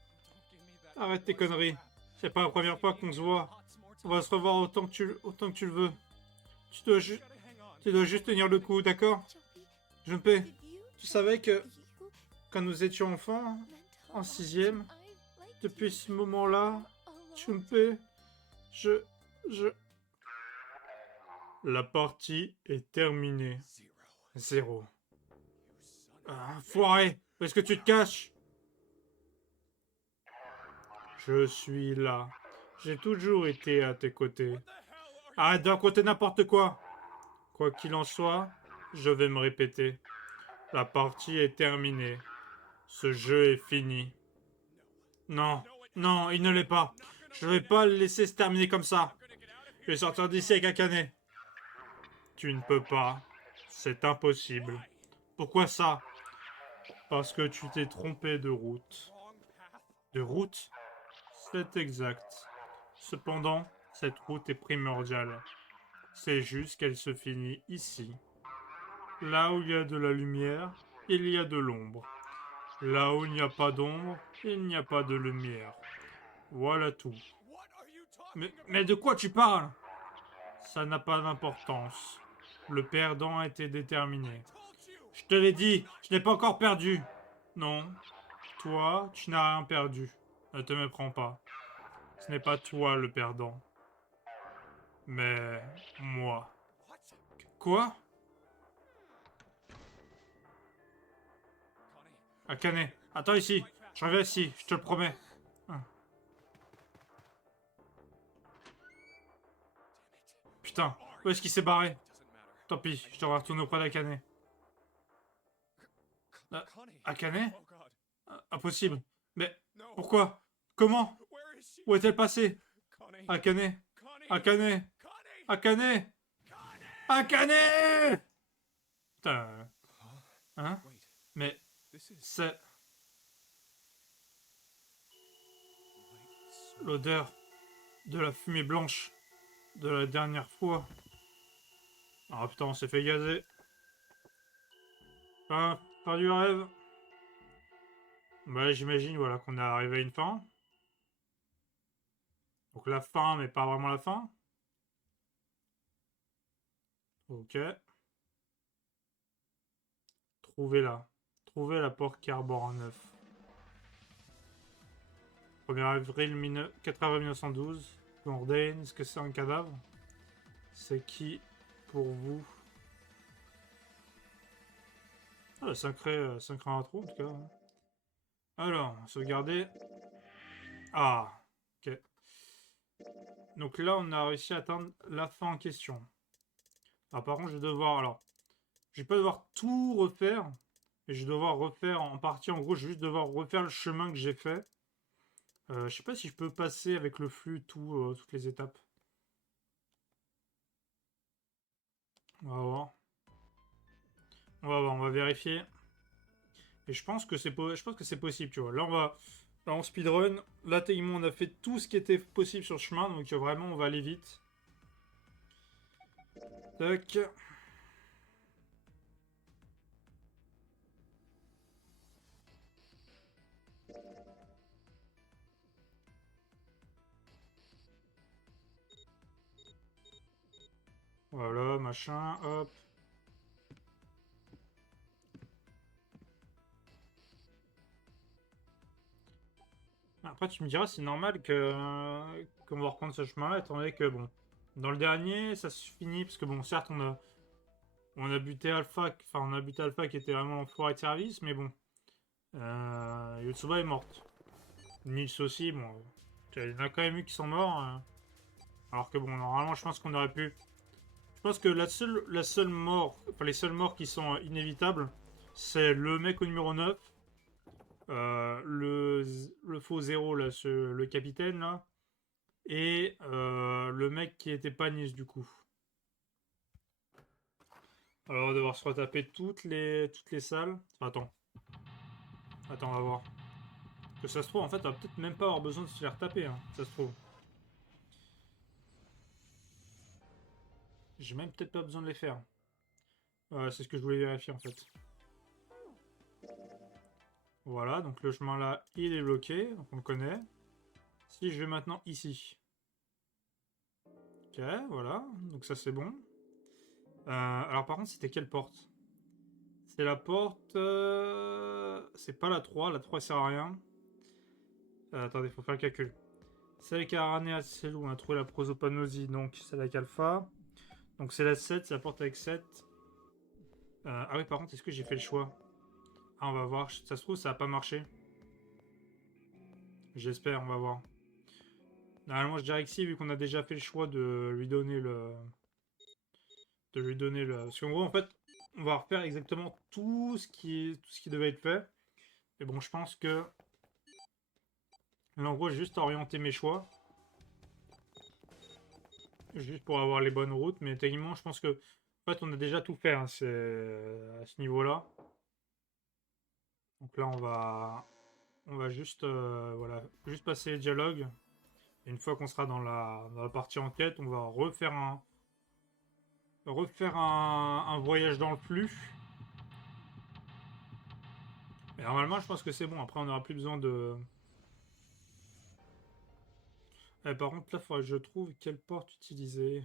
Arrête tes conneries. C'est pas la première fois qu'on se voit. On va se revoir autant que tu le veux. Tu dois, tu dois juste tenir le coup, d'accord? Junpei, tu savais que quand nous étions enfants, en sixième, depuis ce moment-là, Junpei, je... La partie est terminée. 0. Ah, foiré! Où est-ce que tu te caches? Je suis là. J'ai toujours été à tes côtés. Arrête de raconter n'importe quoi! Quoi qu'il en soit, je vais me répéter. La partie est terminée. Ce jeu est fini. Non, non, il ne l'est pas. Je ne vais pas le laisser se terminer comme ça. Je vais sortir d'ici avec Akane. Tu ne peux pas. C'est impossible. Pourquoi ça? Parce que tu t'es trompé de route. De route? C'est exact. Cependant, cette route est primordiale. C'est juste qu'elle se finit ici. Là où il y a de la lumière, il y a de l'ombre. Là où il n'y a pas d'ombre, il n'y a pas de lumière. Voilà tout. Mais de quoi tu parles? Ça n'a pas d'importance. Le perdant a été déterminé. Je te l'ai dit, je n'ai pas encore perdu. Non, toi, tu n'as rien perdu. Ne te méprends pas. Ce n'est pas toi le perdant. Mais moi. Quoi? Akane, attends ici. Je reviens ici, je te le promets. Putain, où est-ce qu'il s'est barré? Tant pis, je devrais retourner auprès d'Akane. Akane? Impossible. Mais pourquoi? Comment? Où est-elle passée? Akane? Akane? Akane? Akane! Putain. Hein? Mais c'est... L'odeur de la fumée blanche de la dernière fois. Ah putain, on s'est fait gazer. Ah, par du rêve. Bah j'imagine voilà qu'on est arrivé à une fin. Donc la fin, mais pas vraiment la fin. Ok. Trouvez-la. Trouvez la porte qui arbore un œuf. 1er avril 4 avril 1912. Bourdain, est-ce que c'est un cadavre? C'est qui pour vous? Ah, sacré intro en tout cas. Alors, sauvegarder. Ah, ok. Donc là, on a réussi à atteindre la fin en question. Alors, par contre, je vais devoir. Alors, je vais pas devoir tout refaire. Mais je vais devoir refaire en partie. En gros, je vais juste devoir refaire le chemin que j'ai fait. Je sais pas si je peux passer avec le flux toutes les étapes. On va voir. On va voir, on va vérifier. Et je pense que c'est possible, tu vois. Là, on speedrun. Là, techniquement, on a fait tout ce qui était possible sur le chemin. Donc, vraiment, on va aller vite. Tac. Voilà, machin, hop. Après, tu me diras, c'est normal qu'on va reprendre ce chemin-là, étant donné que, bon, dans le dernier, ça se finit, parce que, bon, certes, on a buté Alpha, enfin, on a buté Alpha qui était vraiment l'enfoiré de service, mais bon, Yotsuba est morte. Nils aussi, bon, il y en a quand même eu qui sont morts, alors que, bon, normalement, je pense qu'on aurait pu... Je pense que la seule mort, enfin, les seules morts qui sont inévitables, c'est le mec au numéro 9, le faux zéro, là, le capitaine, là, et le mec qui était pas Nice, du coup. Alors, on va devoir se retaper toutes les salles. Enfin, attends, on va voir. Que ça se trouve, en fait, on va peut-être même pas avoir besoin de se les retaper, hein, ça se trouve. J'ai même peut-être pas besoin de les faire. C'est ce que je voulais vérifier, en fait. Voilà, donc le chemin là, il est bloqué, donc on le connaît. Si je vais maintenant ici. Ok, voilà, donc ça c'est bon. Alors par contre, c'était quelle porte? C'est la porte... C'est pas la 3, la 3 sert à rien. Attendez, faut faire le calcul. C'est avec Aranéa, c'est où on a trouvé la prosopagnosie, donc c'est avec Alpha. Donc c'est la 7, c'est la porte avec 7. Ah oui, par contre, est-ce que j'ai fait le choix? Ah, on va voir, ça se trouve, ça a pas marché. J'espère, on va voir. Normalement, je dirais que si, vu qu'on a déjà fait le choix de lui donner le... Parce qu'en gros, en fait, on va refaire exactement tout ce qui devait être fait. Et bon, je pense que... Là, en gros, j'ai juste orienté mes choix. Juste pour avoir les bonnes routes. Mais techniquement, je pense que... En fait, on a déjà tout fait, hein, à ce niveau-là. Donc là, on va juste, voilà, juste passer les dialogues. Et une fois qu'on sera dans la partie enquête, on va refaire un voyage dans le flux. Et normalement, je pense que c'est bon. Après, on n'aura plus besoin de... par contre, là, il faudrait que je trouve quelle porte utiliser.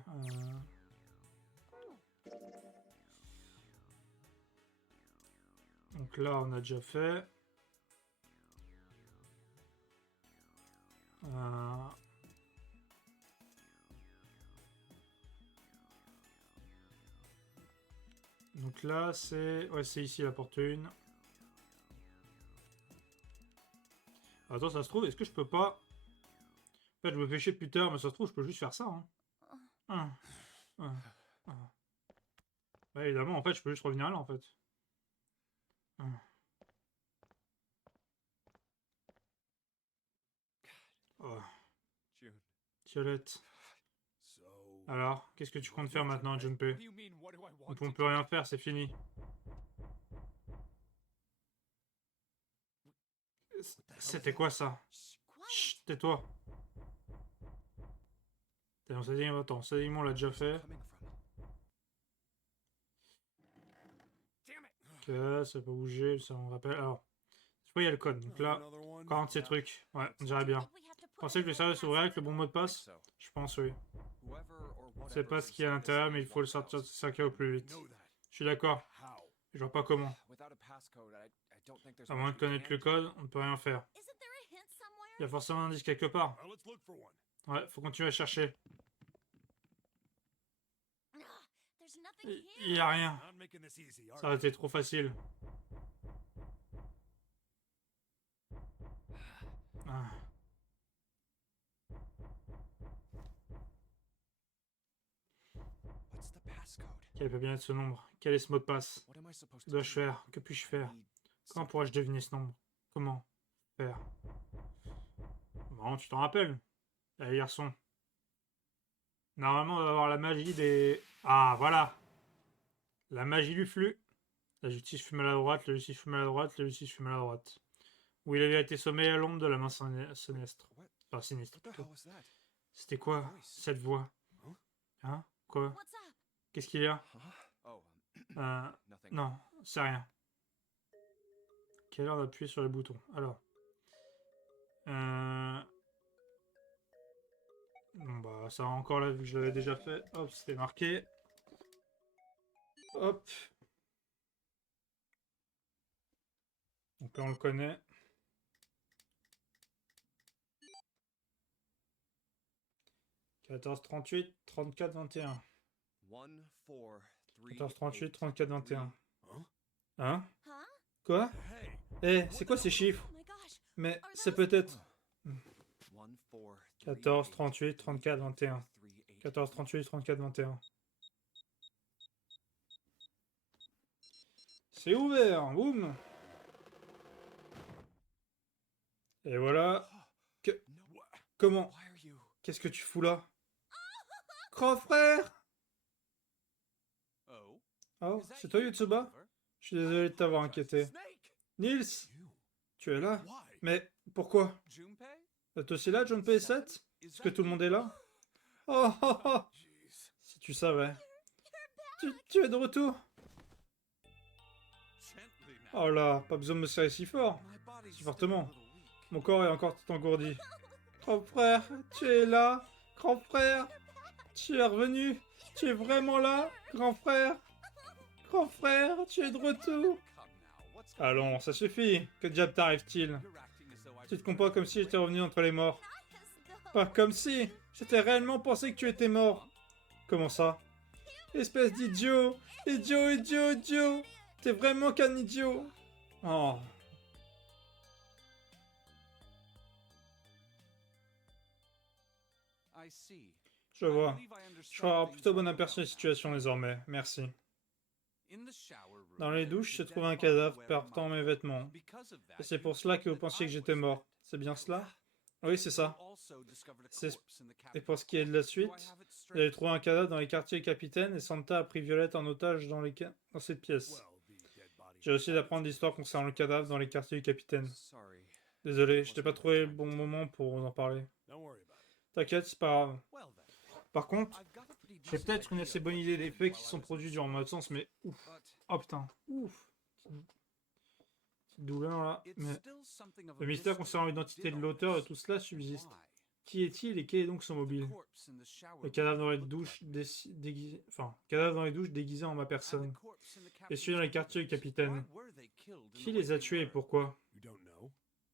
Donc là, on a déjà fait. Donc là, c'est... Ouais, c'est ici la porte 1. Attends, ça se trouve, est-ce que je peux pas... En fait, je me fais chier depuis tard, mais ça se trouve, je peux juste faire ça. Hein. Ouais, évidemment, en fait, je peux juste revenir là, en fait. Oh. Violette. Alors, qu'est-ce que tu comptes faire maintenant, Junpei? On peut rien faire, c'est fini. C'était quoi ça? Chut, tais-toi. Attends, Sadimon l'a déjà fait. Ok, ça peut bouger, ça on rappelle. Alors, je vois, il y a le code. Donc là, 46 trucs. Ouais, on dirait bien. Pensez que le serveur s'ouvrirait avec le bon mot de passe? Je pense, oui. Je sais pas ce qu'il y a à l'intérieur, mais il faut le sortir de ce sac au plus vite. Je suis d'accord. Je vois pas comment. À moins de connaître le code, on ne peut rien faire. Il y a forcément un indice quelque part. Ouais, faut continuer à chercher. Il y a rien. Ça aurait été trop facile. Ah. Quel peut bien être ce nombre? Quel est ce mot de passe? Que dois-je faire? Que puis-je faire? Comment pourrais-je deviner ce nombre? Comment faire? Bon, tu t'en rappelles? Allez, garçon. Normalement, on va avoir la magie des... Ah, voilà! La magie du flux. La justice fume à la droite, la justice fume à la droite, la justice fume à la droite. Où il avait été sommé à l'ombre de la main sinistre. Enfin, sinistre, plutôt. C'était quoi, cette voix? Hein? Quoi? Qu'est-ce qu'il y a? Non, c'est rien. Quelle heure d'appuyer sur les boutons? Alors. Bon bah ça encore là vu que je l'avais déjà fait. Hop, c'était marqué. Hop. Donc là on le connaît. 14-38, 34-21. 14-38, 34-21. Hein? Quoi? Eh, c'est quoi ces chiffres? Mais c'est peut-être... 14, 38, 34, 21. 14, 38, 34, 21. C'est ouvert, boum. Et voilà. Comment? Qu'est-ce que tu fous là? Grand frère! Oh, c'est toi Yotsuba? Je suis désolé de t'avoir inquiété. Nils! Tu es là? Mais pourquoi? T'es aussi là, Junpei 7? Est-ce que tout le monde est là? Oh oh oh! Si tu savais. Tu es de retour? Oh là, pas besoin de me serrer si fort. Si fortement. Mon corps est encore tout engourdi. Grand frère, tu es là? Grand frère, tu es revenu? Tu es vraiment là? Grand frère? Grand frère, tu es de retour? Allons, ça suffit. Que diable t'arrive-t-il? Tu te comportes comme si j'étais revenu entre les morts. Pas comme si. J'étais réellement pensé que tu étais mort. Comment ça? Espèce d'idiot! Idiot, idiot, idiot! T'es vraiment qu'un idiot! Oh. Je vois. Je crois avoir plutôt bon aperçu de la situation désormais. Merci. Dans les douches, j'ai trouvé un cadavre portant mes vêtements. Et c'est pour cela que vous pensiez que j'étais mort. C'est bien cela? Oui, c'est ça. Et pour ce qui est de la suite, j'avais trouvé un cadavre dans les quartiers Capitaine et Santa a pris Violette en otage dans cette pièce. J'ai réussi d'apprendre l'histoire concernant le cadavre dans les quartiers du Capitaine. Désolé, je n'ai pas trouvé le bon moment pour vous en parler. T'inquiète, c'est pas grave. Par contre, j'ai peut-être une assez bonne idée des faits qui sont produits durant mon absence, mais ouf. Oh putain, ouf. Petite douleur là. Mais le mystère concernant l'identité de l'auteur de tout cela subsiste. Qui est-il et quel est donc son mobile? Le cadavre dans les douches déguisé en ma personne. Et celui dans les quartiers du capitaine. Qui les a tués et pourquoi?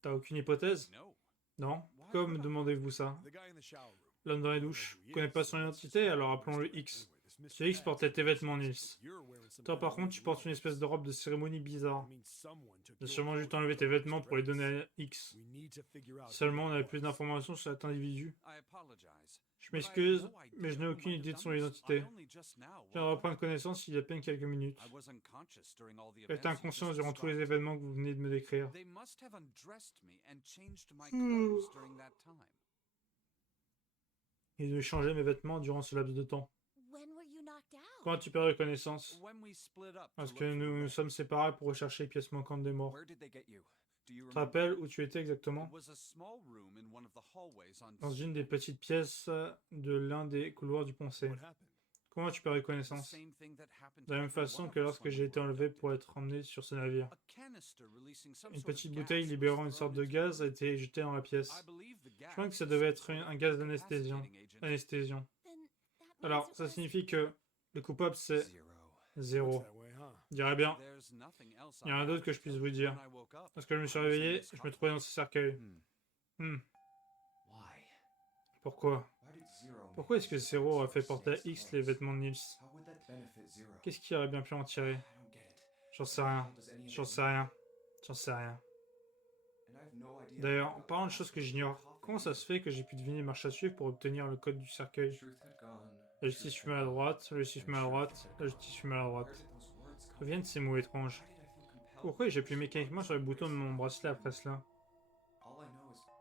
T'as aucune hypothèse? Non? Pourquoi me demandez-vous ça? L'homme dans les douches. Je connais pas son identité, alors appelons-le X. Ce X portait tes vêtements, Nils. Toi, par contre, tu portes une espèce de robe de cérémonie bizarre. Il a sûrement juste enlevé tes vêtements pour les donner à X. Si seulement on avait plus d'informations sur cet individu. Je m'excuse, mais je n'ai aucune idée de son identité. Je viens de reprendre connaissance il y a à peine quelques minutes. J'étais inconscient durant tous les événements que vous venez de me décrire. Et de changer mes vêtements durant ce laps de temps. Quand as-tu perdu connaissance? Parce que nous nous sommes séparés pour rechercher les pièces manquantes des morts. Tu te rappelles où tu étais exactement? Dans une des petites pièces de l'un des couloirs du pont C. Comment tu perds connaissance? De la même façon que lorsque j'ai été enlevé pour être emmené sur ce navire. Une petite bouteille libérant une sorte de gaz a été jetée dans la pièce. Je pense que ça devait être un gaz d'anesthésion. Alors, ça signifie que le coupable, c'est 0. Je dirais bien. Il n'y a rien d'autre que je puisse vous dire. Lorsque je me suis réveillé, je me trouvais dans ce cercueil. Pourquoi? Pourquoi est-ce que Zero aurait fait porter à X les vêtements de Nils? Qu'est-ce qui aurait bien pu en tirer? J'en sais rien. J'en sais rien. J'en sais rien. D'ailleurs, en parlant de choses que j'ignore, comment ça se fait que j'ai pu deviner marche à suivre pour obtenir le code du cercueil? La justice fut maladroite, la justice fut maladroite, la justice fut maladroite. D'où viennent ces mots étranges? Pourquoi j'ai appuyé mécaniquement sur le bouton de mon bracelet après cela?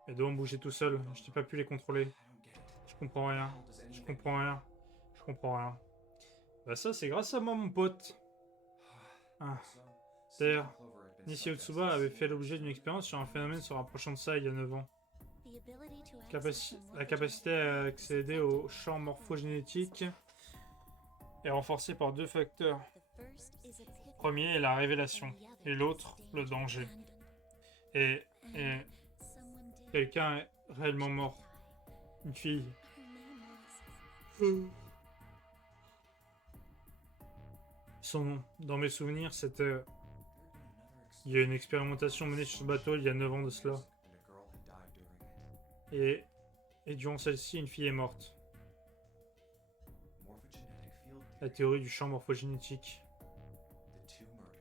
Les doigts ont bougé tout seul, je n'ai pas pu les contrôler. Je comprends rien, je comprends rien, je comprends rien. Bah ça, c'est grâce à moi, mon pote. Ah. D'ailleurs, Nishi Otsuba avait fait l'objet d'une expérience sur un phénomène se rapprochant de ça il y a 9 ans. La capacité à accéder au champ morphogénétique est renforcée par 2 facteurs. Le premier est la révélation, et l'autre, le danger. Et quelqu'un est réellement mort. Une fille. Son nom, dans mes souvenirs, c'était... Il y a eu une expérimentation menée sur ce bateau il y a 9 ans de cela. Et durant celle-ci, une fille est morte. La théorie du champ morphogénétique.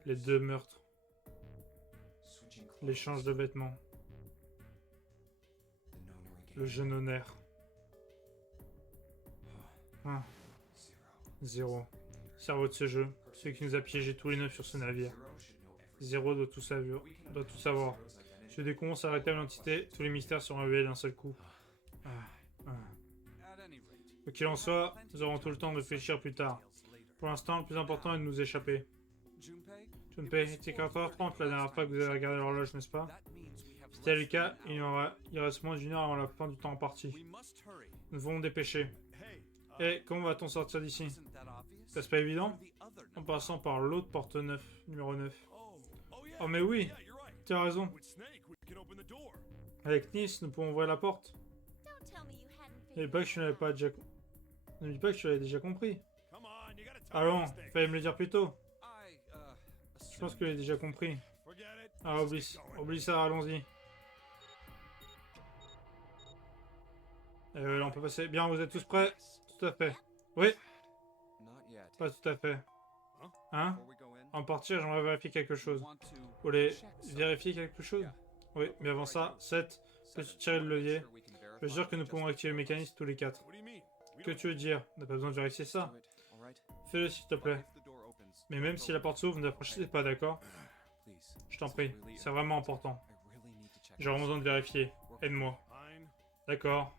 Les 2 meurtres. L'échange de vêtements. Le jeune honneur. 0. Cerveau de ce jeu. Celui qui nous a piégés tous les 9 sur ce navire. 0 doit tout savoir. Si des cons s'arrêtaient à l'entité, tous les mystères seront révélés d'un seul coup. Quoi qu'il en soit, nous aurons tout le temps de réfléchir plus tard. Pour l'instant, le plus important est de nous échapper. Junpei, il était 4h30 la dernière fois que vous avez regardé l'horloge, n'est-ce pas? Si c'était le cas, il reste moins d'1 heure avant la fin du temps imparti. Nous devons nous dépêcher. Et comment va-t-on sortir d'ici? C'est pas évident? En passant par l'autre porte 9, numéro 9. Oh mais oui, tu as raison. Avec Nice, nous pouvons ouvrir la porte. Ne dis pas que tu n'avais pas déjà... Ne dis pas que tu l'avais déjà compris. Allons, fallait me le dire plus tôt. Je pense que j'ai déjà compris. Ah, oublie ça, allons-y. Là, on peut passer. Bien, vous êtes tous prêts? Tout à fait. Oui? Pas tout à fait. Hein? En partir, j'aimerais vérifier quelque chose. Vous voulez vérifier quelque chose? Oui, mais avant ça, 7, peux-tu tirer le levier? Je suis sûr que nous pouvons activer le mécanisme tous les 4. Que tu veux dire? On n'a pas besoin de vérifier ça. Fais-le s'il te plaît. Mais même si la porte s'ouvre, ne t'approchez pas, d'accord? Je t'en prie, c'est vraiment important. J'ai vraiment besoin de vérifier. Aide-moi. D'accord.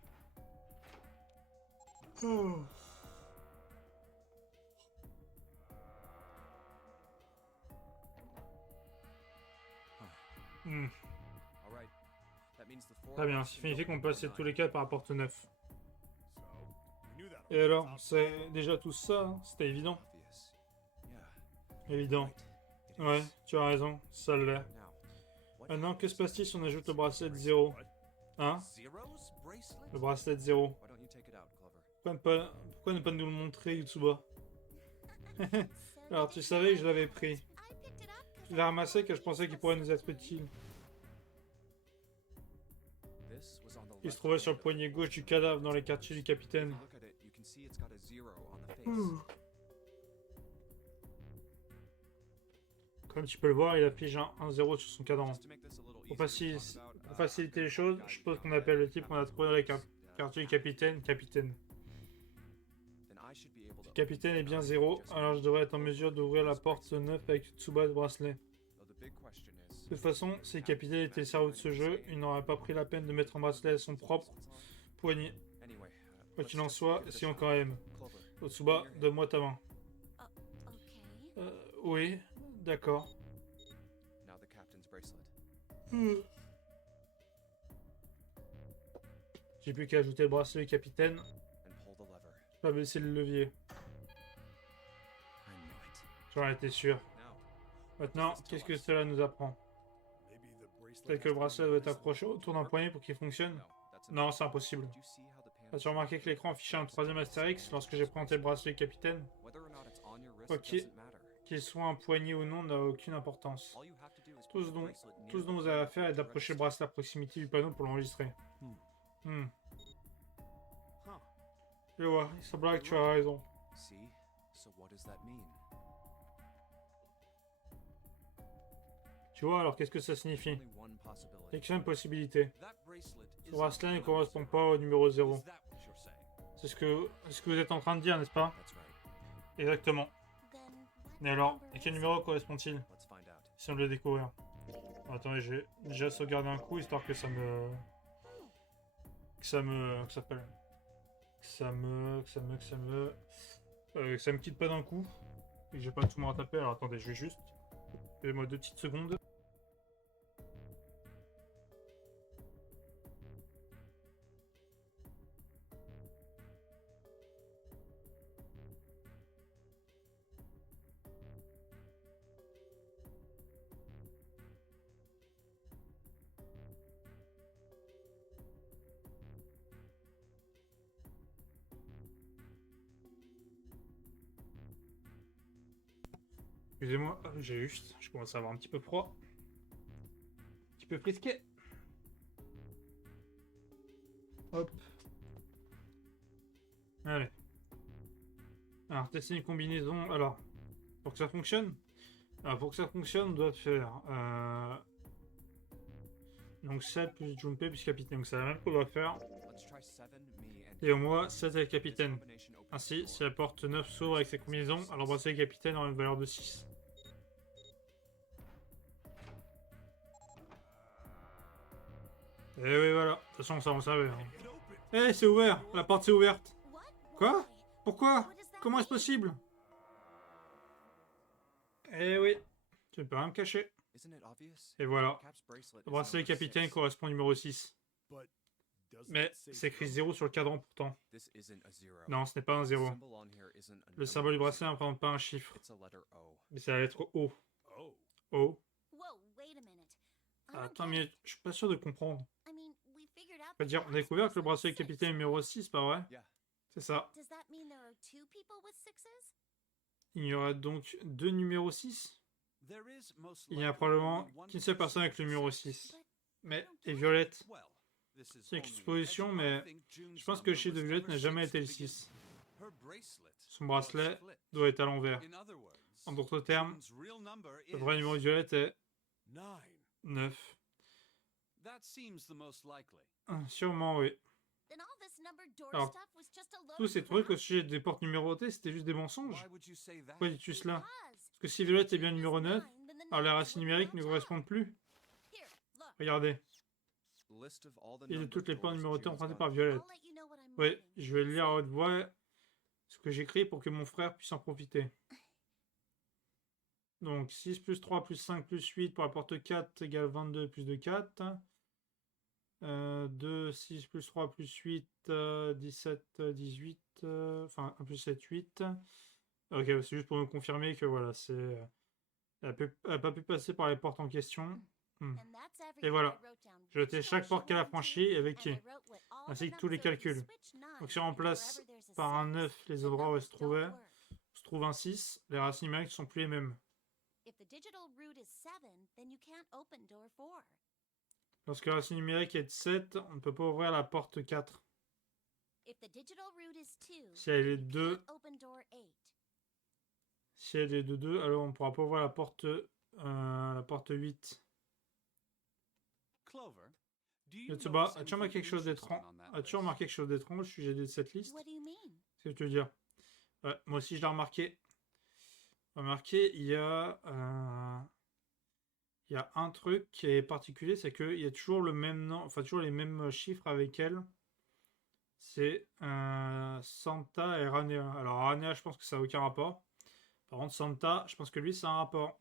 Très bien, ça signifie qu'on peut passer tous les 4 par la porte 9. Et alors, c'est déjà tout ça, hein? C'était évident. Évident. Ouais, tu as raison, ça l'est. Maintenant, que se passe-t-il si on ajoute le bracelet de 0? Hein? Le bracelet de 0. Pourquoi ne pas nous le montrer, Yutsuba? Alors, tu savais que je l'avais pris. Je l'ai ramassé car je pensais qu'il pourrait nous être utile. Il se trouvait sur le poignet gauche du cadavre dans les quartiers du capitaine. Comme tu peux le voir, il affiche un 0 sur son cadran. Pour faciliter les choses, je suppose qu'on appelle le type qu'on a trouvé dans les quartiers du capitaine, capitaine. Si le capitaine est bien 0, alors je devrais être en mesure d'ouvrir la porte 9 avec Tsuba de bracelet. De toute façon, si le capitaine était le cerveau de ce jeu, il n'aurait pas pris la peine de mettre un bracelet à son propre poignet. Quoi qu'il en soit, essayons quand même. Otsuba, donne-moi ta main. Oui, d'accord. J'ai plus qu'à ajouter le bracelet du capitaine. Pas baisser le levier. J'en étais sûr. Maintenant, qu'est-ce que cela nous apprend? Peut-être que le bracelet doit être accroché autour d'un poignet pour qu'il fonctionne? Non, c'est impossible. As-tu remarqué que l'écran affichait un troisième astérix lorsque j'ai présenté le bracelet capitaine? Quoi qu'il soit un poignet ou non n'a aucune importance. Tout ce dont vous avez à faire est d'approcher le bracelet à proximité du panneau pour l'enregistrer. Je vois, il semblerait que tu as raison. Tu vois, alors qu'est-ce que ça signifie? Il n'y a qu'une possibilité. Ce bracelet ne correspond pas au numéro 0. C'est ce que vous êtes en train de dire, n'est-ce pas? Exactement. Mais alors, à quel numéro correspond-il? Si on veut le découvrir. Attendez, je vais déjà sauvegarder un coup, histoire que ça me... que ça me quitte pas d'un coup. Et que j'ai pas tout me retaper. Alors attendez, je vais juste... Donnez-moi 2 petites secondes. Excusez-moi, j'ai juste... Je commence à avoir un petit peu froid. Un petit peu frisqué. Hop. Allez. Alors, tester une combinaison. Alors, pour que ça fonctionne, on doit faire... donc 7 plus Junpei plus capitaine. Donc c'est la même qu'on doit faire. Et au moins 7 avec capitaine. Ainsi, si la porte 9 s'ouvre avec cette combinaison, alors bracelet capitaine aura une valeur de 6. Et oui, voilà. De toute façon, ça, on savait. Hein. Eh, c'est ouvert. La porte s'est ouverte. Quoi? Pourquoi? Comment est-ce possible? Eh oui. Tu ne peux rien me cacher. Et voilà. Le bracelet capitaine correspond au numéro 6. Mais c'est écrit 0 sur le cadran pourtant. Non, ce n'est pas un 0. Le symbole du bracelet ne représente pas un chiffre. Mais c'est la lettre O. O. Attends, mais je suis pas sûr de comprendre. On a découvert que le bracelet capitaine numéro 6, pas vrai? C'est ça. Il y aura donc 2 numéros 6? Il n'y a probablement qu'une seule personne avec le numéro 6. Mais, et Violette? C'est une exposition, mais je pense que le chiffre de Violette n'a jamais été le 6. Son bracelet doit être à l'envers. En d'autres termes, le vrai numéro de Violette est 9. Sûrement, oui. Alors, tous ces trucs au sujet des portes numérotées, c'était juste des mensonges. Pourquoi dis-tu cela? Parce que si Violette est bien numéro 9, alors les racines numériques ne correspondent plus. Regardez. Il y a toutes les portes numérotées empruntées par Violette. Oui, je vais lire à haute voix ce que j'écris pour que mon frère puisse en profiter. Donc, 6 plus 3 plus 5 plus 8 pour la porte 4 égale 22 plus de 4. 2, 6 plus 3 plus 8, 17, 18, enfin 1 plus 7, 8. Ok, c'est juste pour me confirmer que voilà, c'est... Elle n'a pas pu passer par les portes en question. Et voilà, j'ai noté chaque porte qu'elle a franchie et avec qui, ainsi que tous les calculs. Donc si on remplace par un 9 les endroits où elle se trouve un 6, les racines numériques ne sont plus les mêmes. Lorsque la racine numérique est de 7, on ne peut pas ouvrir la porte 4. Si elle est de 2, de 2, alors on ne pourra pas ouvrir la porte 8. Yotsuba, as-tu remarqué quelque chose d'étrange? As-tu remarqué quelque chose d'étrange au sujet de cette liste? Qu'est-ce que tu veux dire? Ouais, moi aussi je l'ai remarqué. Remarquez, il y a un truc qui est particulier, c'est qu'il y a toujours le même nom, enfin toujours les mêmes chiffres avec elle. C'est Santa et Ranea. Alors Ranea, je pense que ça n'a aucun rapport. Par contre, Santa, je pense que lui, ça a un rapport.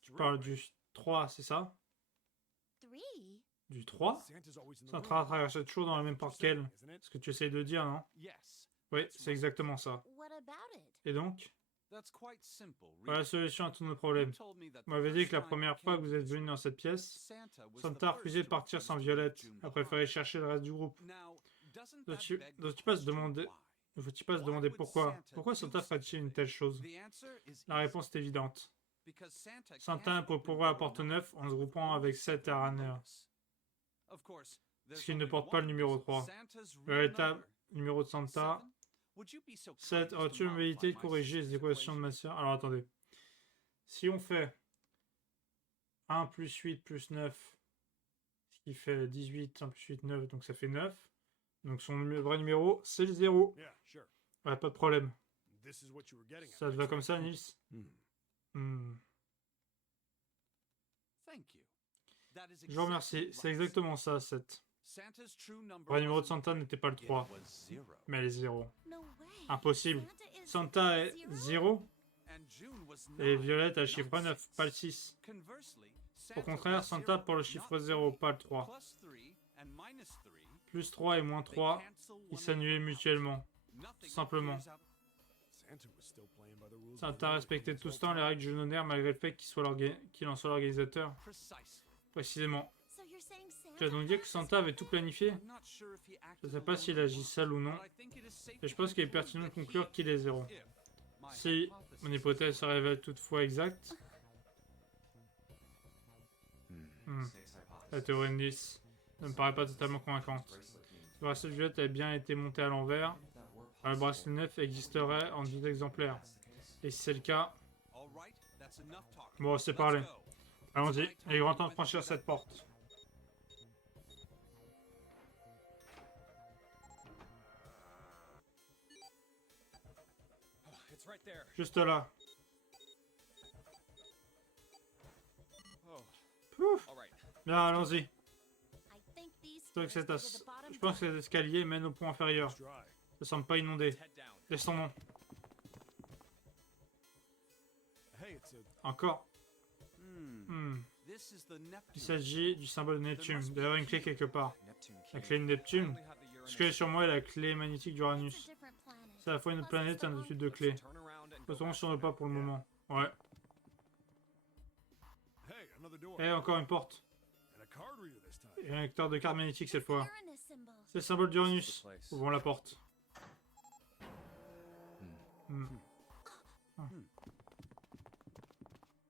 Tu parles du 3, c'est ça? Du 3? Santa traverse toujours dans la même porte qu'elle. C'est ce que tu essayes de dire, non? Oui, c'est exactement ça. Et donc? Voilà la solution à tous nos problèmes. Vous m'avez dit que la première fois que vous êtes venu dans cette pièce, Santa a refusé de partir sans Violette, a préféré chercher le reste du groupe. Ne faut-il pas se demander pourquoi? Pourquoi Santa ferait-il une telle chose? La réponse est évidente. Santa pour pouvoir la porte 9 en se groupant avec Seth et Runner. Parce qu'il ne porte pas le numéro 3. Le véritable numéro de Santa. Seth, aurais-tu l'humilité de corriger les équations de ma soeur? Alors attendez. Si on fait 1 plus 8 plus 9, ce qui fait 18, 1 plus 8, 9, donc ça fait 9. Donc son vrai numéro, c'est le 0. Ouais, pas de problème. Ça te va comme ça, Nils? Je vous remercie. C'est exactement ça, 7. Le vrai numéro de Santa n'était pas le 3, mais le 0. Impossible. Santa est 0 et Violette a le chiffre 9, pas le 6. Au contraire, Santa pour le chiffre 0, pas le 3. Plus 3 et moins 3, ils s'annulaient mutuellement. Tout simplement. Santa respectait tout ce temps les règles du Jeunonaire malgré le fait qu'il en soit l'organisateur. Précisément. Tu as donc dit que Santa avait tout planifié? Je ne sais pas s'il agit seul ou non, et je pense qu'il est pertinent de conclure qu'il est 0. Si mon hypothèse se révèle toutefois exacte, la théorie de Nice ne me paraît pas totalement convaincante. Le bracelet de Violette a bien été monté à l'envers. Le bracelet 9 existerait en 10 exemplaires. Et si c'est le cas... Bon, c'est parlé. Allons-y, il est grand temps de franchir cette porte. Juste là. Pouf. Bien, allons-y. Je pense que cet escalier mène au point inférieur. Ça ne semble pas inondé. Descendons. Encore. Il s'agit du symbole de Neptune. Il doit y avoir une clé quelque part. La clé de Neptune. Ce que j'ai sur moi est la clé magnétique d'Uranus. C'est à la fois une autre planète et un étude de clé. Retournons sur nos pas pour le moment. Ouais. Et encore une porte. Et un lecteur de cartes magnétiques cette fois. C'est le symbole d'Uranus. Ouvrons la porte.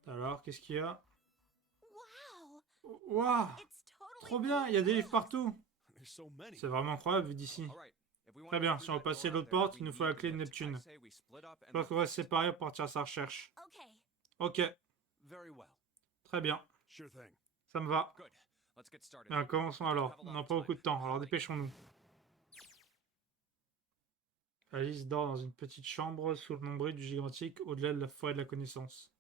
Alors, qu'est-ce qu'il y a? Waouh! Trop bien, il y a des livres partout. C'est vraiment incroyable vu d'ici. Très bien, si on va passer l'autre porte, il nous faut la clé de Neptune. Je crois qu'on va se séparer pour partir à sa recherche. Ok. Très bien. Ça me va. Bien, commençons alors. On n'a pas beaucoup de temps, alors dépêchons-nous. Alice dort dans une petite chambre sous le nombril du gigantique au-delà de la forêt de la connaissance.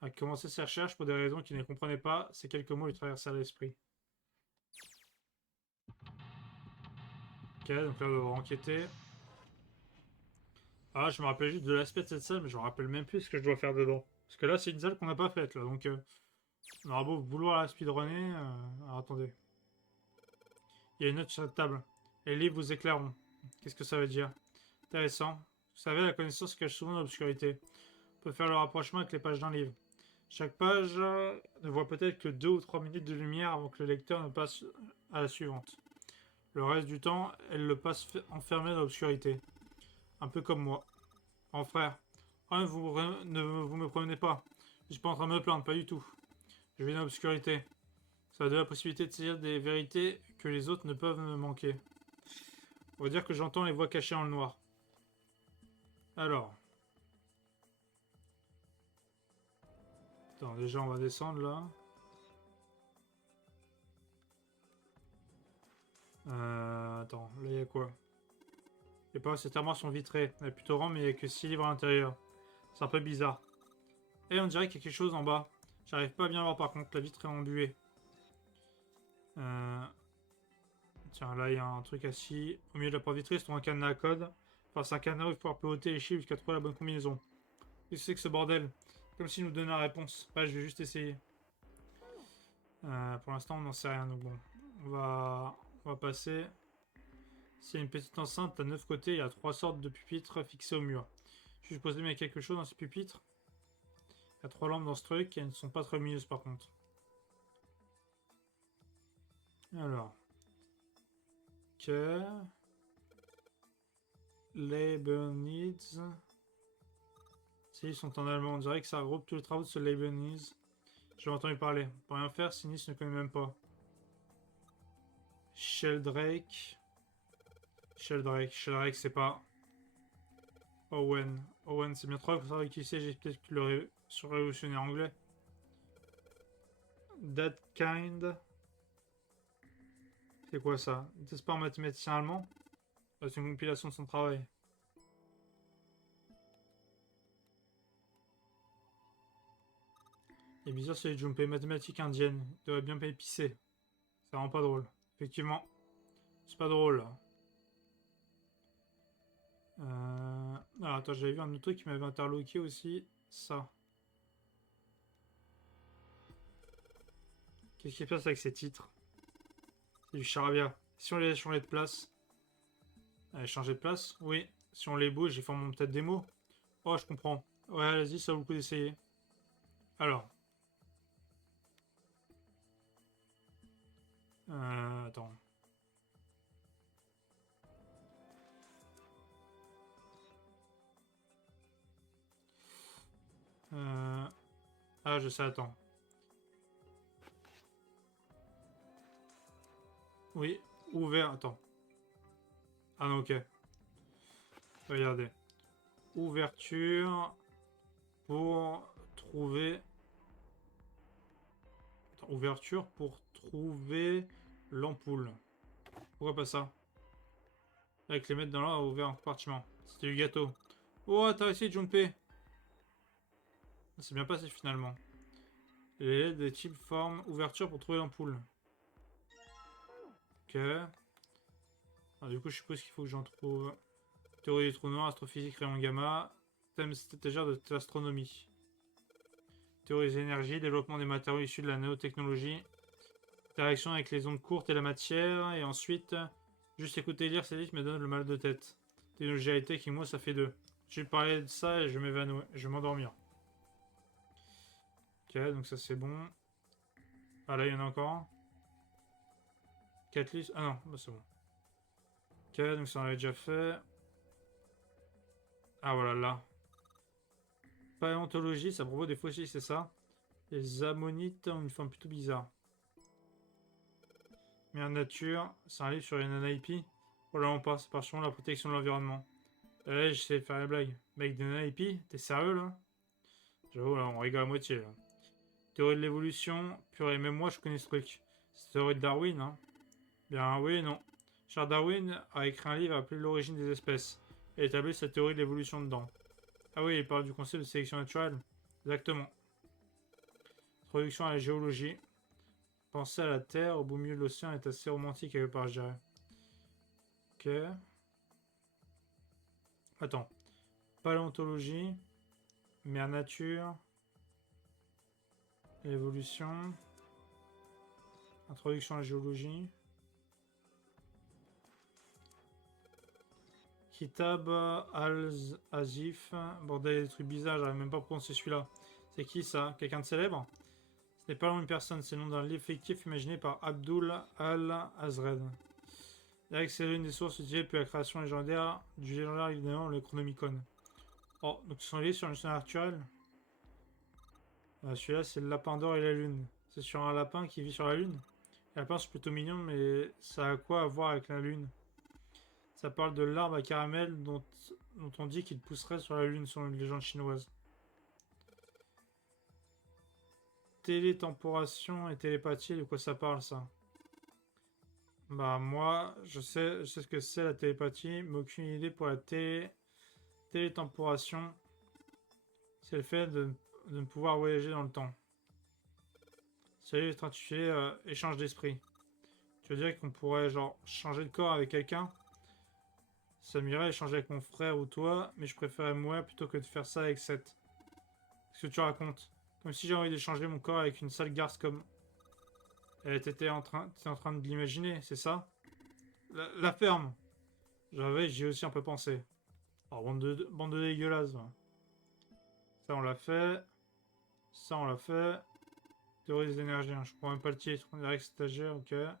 A commencé ses recherches pour des raisons qu'il ne comprenait pas, ces quelques mots lui traversèrent l'esprit. Ok, donc là on va devoir enquêter. Ah, je me rappelle juste de l'aspect de cette salle, mais je me rappelle même plus ce que je dois faire dedans. Parce que là, c'est une salle qu'on n'a pas faite, là, donc... on aura beau vouloir la speedrunner... Alors, attendez. Il y a une note sur cette table. Et les livres vous éclaireront. Qu'est-ce que ça veut dire? Intéressant. Vous savez, la connaissance se cache souvent dans l'obscurité. On peut faire le rapprochement avec les pages d'un livre. Chaque page ne voit peut-être que 2 ou 3 minutes de lumière avant que le lecteur ne passe à la suivante. Le reste du temps, elle le passe enfermé dans l'obscurité. Un peu comme moi. Mon frère. Oh, ne vous me prenez pas. Je suis pas en train de me plaindre, pas du tout. Je vis dans l'obscurité. Ça donne la possibilité de saisir des vérités que les autres ne peuvent me manquer. On va dire que j'entends les voix cachées dans le noir. Alors. Attends, déjà on va descendre là. Attends, là il y a quoi? Les parois de cette armoire sont vitrées. Elle est plutôt grande, mais il n'y a que 6 livres à l'intérieur. C'est un peu bizarre. Et on dirait qu'il y a quelque chose en bas. J'arrive pas à bien voir par contre, la vitre est embuée. Tiens, là il y a un truc assis. Au milieu de la porte vitrée, c'est un cadenas à code. Enfin, c'est un cadenas où il faut pouvoir pivoter les chiffres jusqu'à trouver la bonne combinaison. Qu'est-ce que c'est que ce bordel? Comme s'il nous donnait la réponse. Ouais, je vais juste essayer. Pour l'instant, on n'en sait rien, donc bon. On va passer. C'est une petite enceinte à 9 côtés. Il y a 3 sortes de pupitres fixés au mur. Je suppose qu'il y a quelque chose dans ces pupitres. Il y a 3 lampes dans ce truc et elles ne sont pas très lumineuses par contre. Alors. Ok. Labor Needs. Si, ils sont en allemand. On dirait que ça regroupe tous les travaux de ce Labor Needs. J'ai entendu parler. Pour rien faire, Sinis ne connaît même pas. Sheldrake. Sheldrake, c'est pas. Owen. Owen, c'est bien trop pour savoir qui c'est. J'ai peut-être le surrévolutionnaire anglais. That kind. C'est quoi ça? C'est pas un mathématicien allemand? C'est une compilation de son travail. Et bizarre, c'est les Junpei mathématiques indiennes. Il devrait bien pas épicer. Ça rend pas drôle. Effectivement. C'est pas drôle. Ah, attends, j'avais vu un autre truc qui m'avait interloqué aussi. Ça. Qu'est-ce qui se passe avec ces titres? C'est du charabia. Si on les changeait de place. Allez, changer de place? Oui. Si on les bouge, ils forment peut-être des mots. Oh, je comprends. Ouais, vas-y, ça vaut le coup d'essayer. Alors. Attends. Ah, je sais, attends. Oui, ouvert, attends. Ah non, ok. Regardez. Ouverture pour trouver... Attends, ouverture pour trouver l'ampoule. Pourquoi pas ça? Avec les mettre dans là, ouvert un compartiment. C'était du gâteau. Oh, t'as réussi, Junpei. C'est bien passé finalement. Les lettres des types forment ouverture pour trouver l'ampoule. Ok. Alors, du coup, je suppose qu'il faut que j'en trouve. Théorie des trous noirs, astrophysique, rayon gamma. Thème stagiaire de l'astronomie. Théorie des énergies, développement des matériaux issus de la nanotechnologie. Interaction avec les ondes courtes et la matière. Et ensuite, juste écouter et lire ces livres me donne le mal de tête. Technologie high-tech et moi, ça fait 2. Je vais parler de ça et je m'évanouis. Je vais m'endormir. Ok, donc ça c'est bon. Ah là, il y en a encore un. 4 listes. Ah non, bah c'est bon. Ok, donc ça on l'avait déjà fait. Ah voilà, là. Paléontologie, ça propose des fossiles, c'est ça. Les ammonites ont une forme plutôt bizarre. Mère nature, c'est un livre sur les nanaipi. Oh là, on passe par la protection de l'environnement. Là, j'essaie de faire la blague. Mec, des nanaipi, t'es sérieux là? J'avoue, là, on rigole à moitié là. Théorie de l'évolution, purée, même moi je connais ce truc. C'est théorie de Darwin, hein. Bien oui et non. Charles Darwin a écrit un livre appelé L'origine des espèces et établi sa théorie de l'évolution dedans. Ah oui, il parle du concept de sélection naturelle. Exactement. Introduction à la géologie. Penser à la Terre au beau milieu de l'océan est assez romantique quelque part, je dirais. Ok. Attends. Paléontologie. Mère nature. Évolution. Introduction à la géologie. Kitab al-Azif. Bordel, des trucs bizarres, j'arrive même pas à prononcer celui-là. C'est qui ça? Quelqu'un de célèbre? Ce n'est pas une personne, c'est le nom d'un livre fictif imaginé par Abdul al-Azred. C'est l'une des sources utilisées pour la création légendaire du légendaire évidemment le Chronomicon. Oh, donc ils sont liés sur une histoire naturelle. Celui-là c'est le lapin d'or et la lune. C'est sur un lapin qui vit sur la lune. Les lapins sont plutôt mignons, mais ça a quoi à voir avec la lune? Ça parle de l'arbre à caramel dont on dit qu'il pousserait sur la lune selon une légende chinoise. Télétemporation et télépathie, de quoi ça parle ça? Bah moi, je sais ce que c'est la télépathie, mais aucune idée pour la télétemporation. C'est le fait de ne pouvoir voyager dans le temps. Ça va être intitulé échange d'esprit. Tu veux dire qu'on pourrait genre changer de corps avec quelqu'un? Ça m'irait échanger avec mon frère ou toi, mais je préférais mourir plutôt que de faire ça avec Seth. Qu'est-ce que tu racontes? Comme si j'ai envie d'échanger mon corps avec une sale garce comme... T'étais en train de l'imaginer, c'est ça? La ferme. J'avais, j'y ai aussi un peu pensé. Alors, bande de dégueulasses. Va. Ça, on l'a fait. Ça, on l'a fait. Théorie des énergies. Hein. Je prends même pas le titre. On dirait que c'est stagiaire, ok. Ça,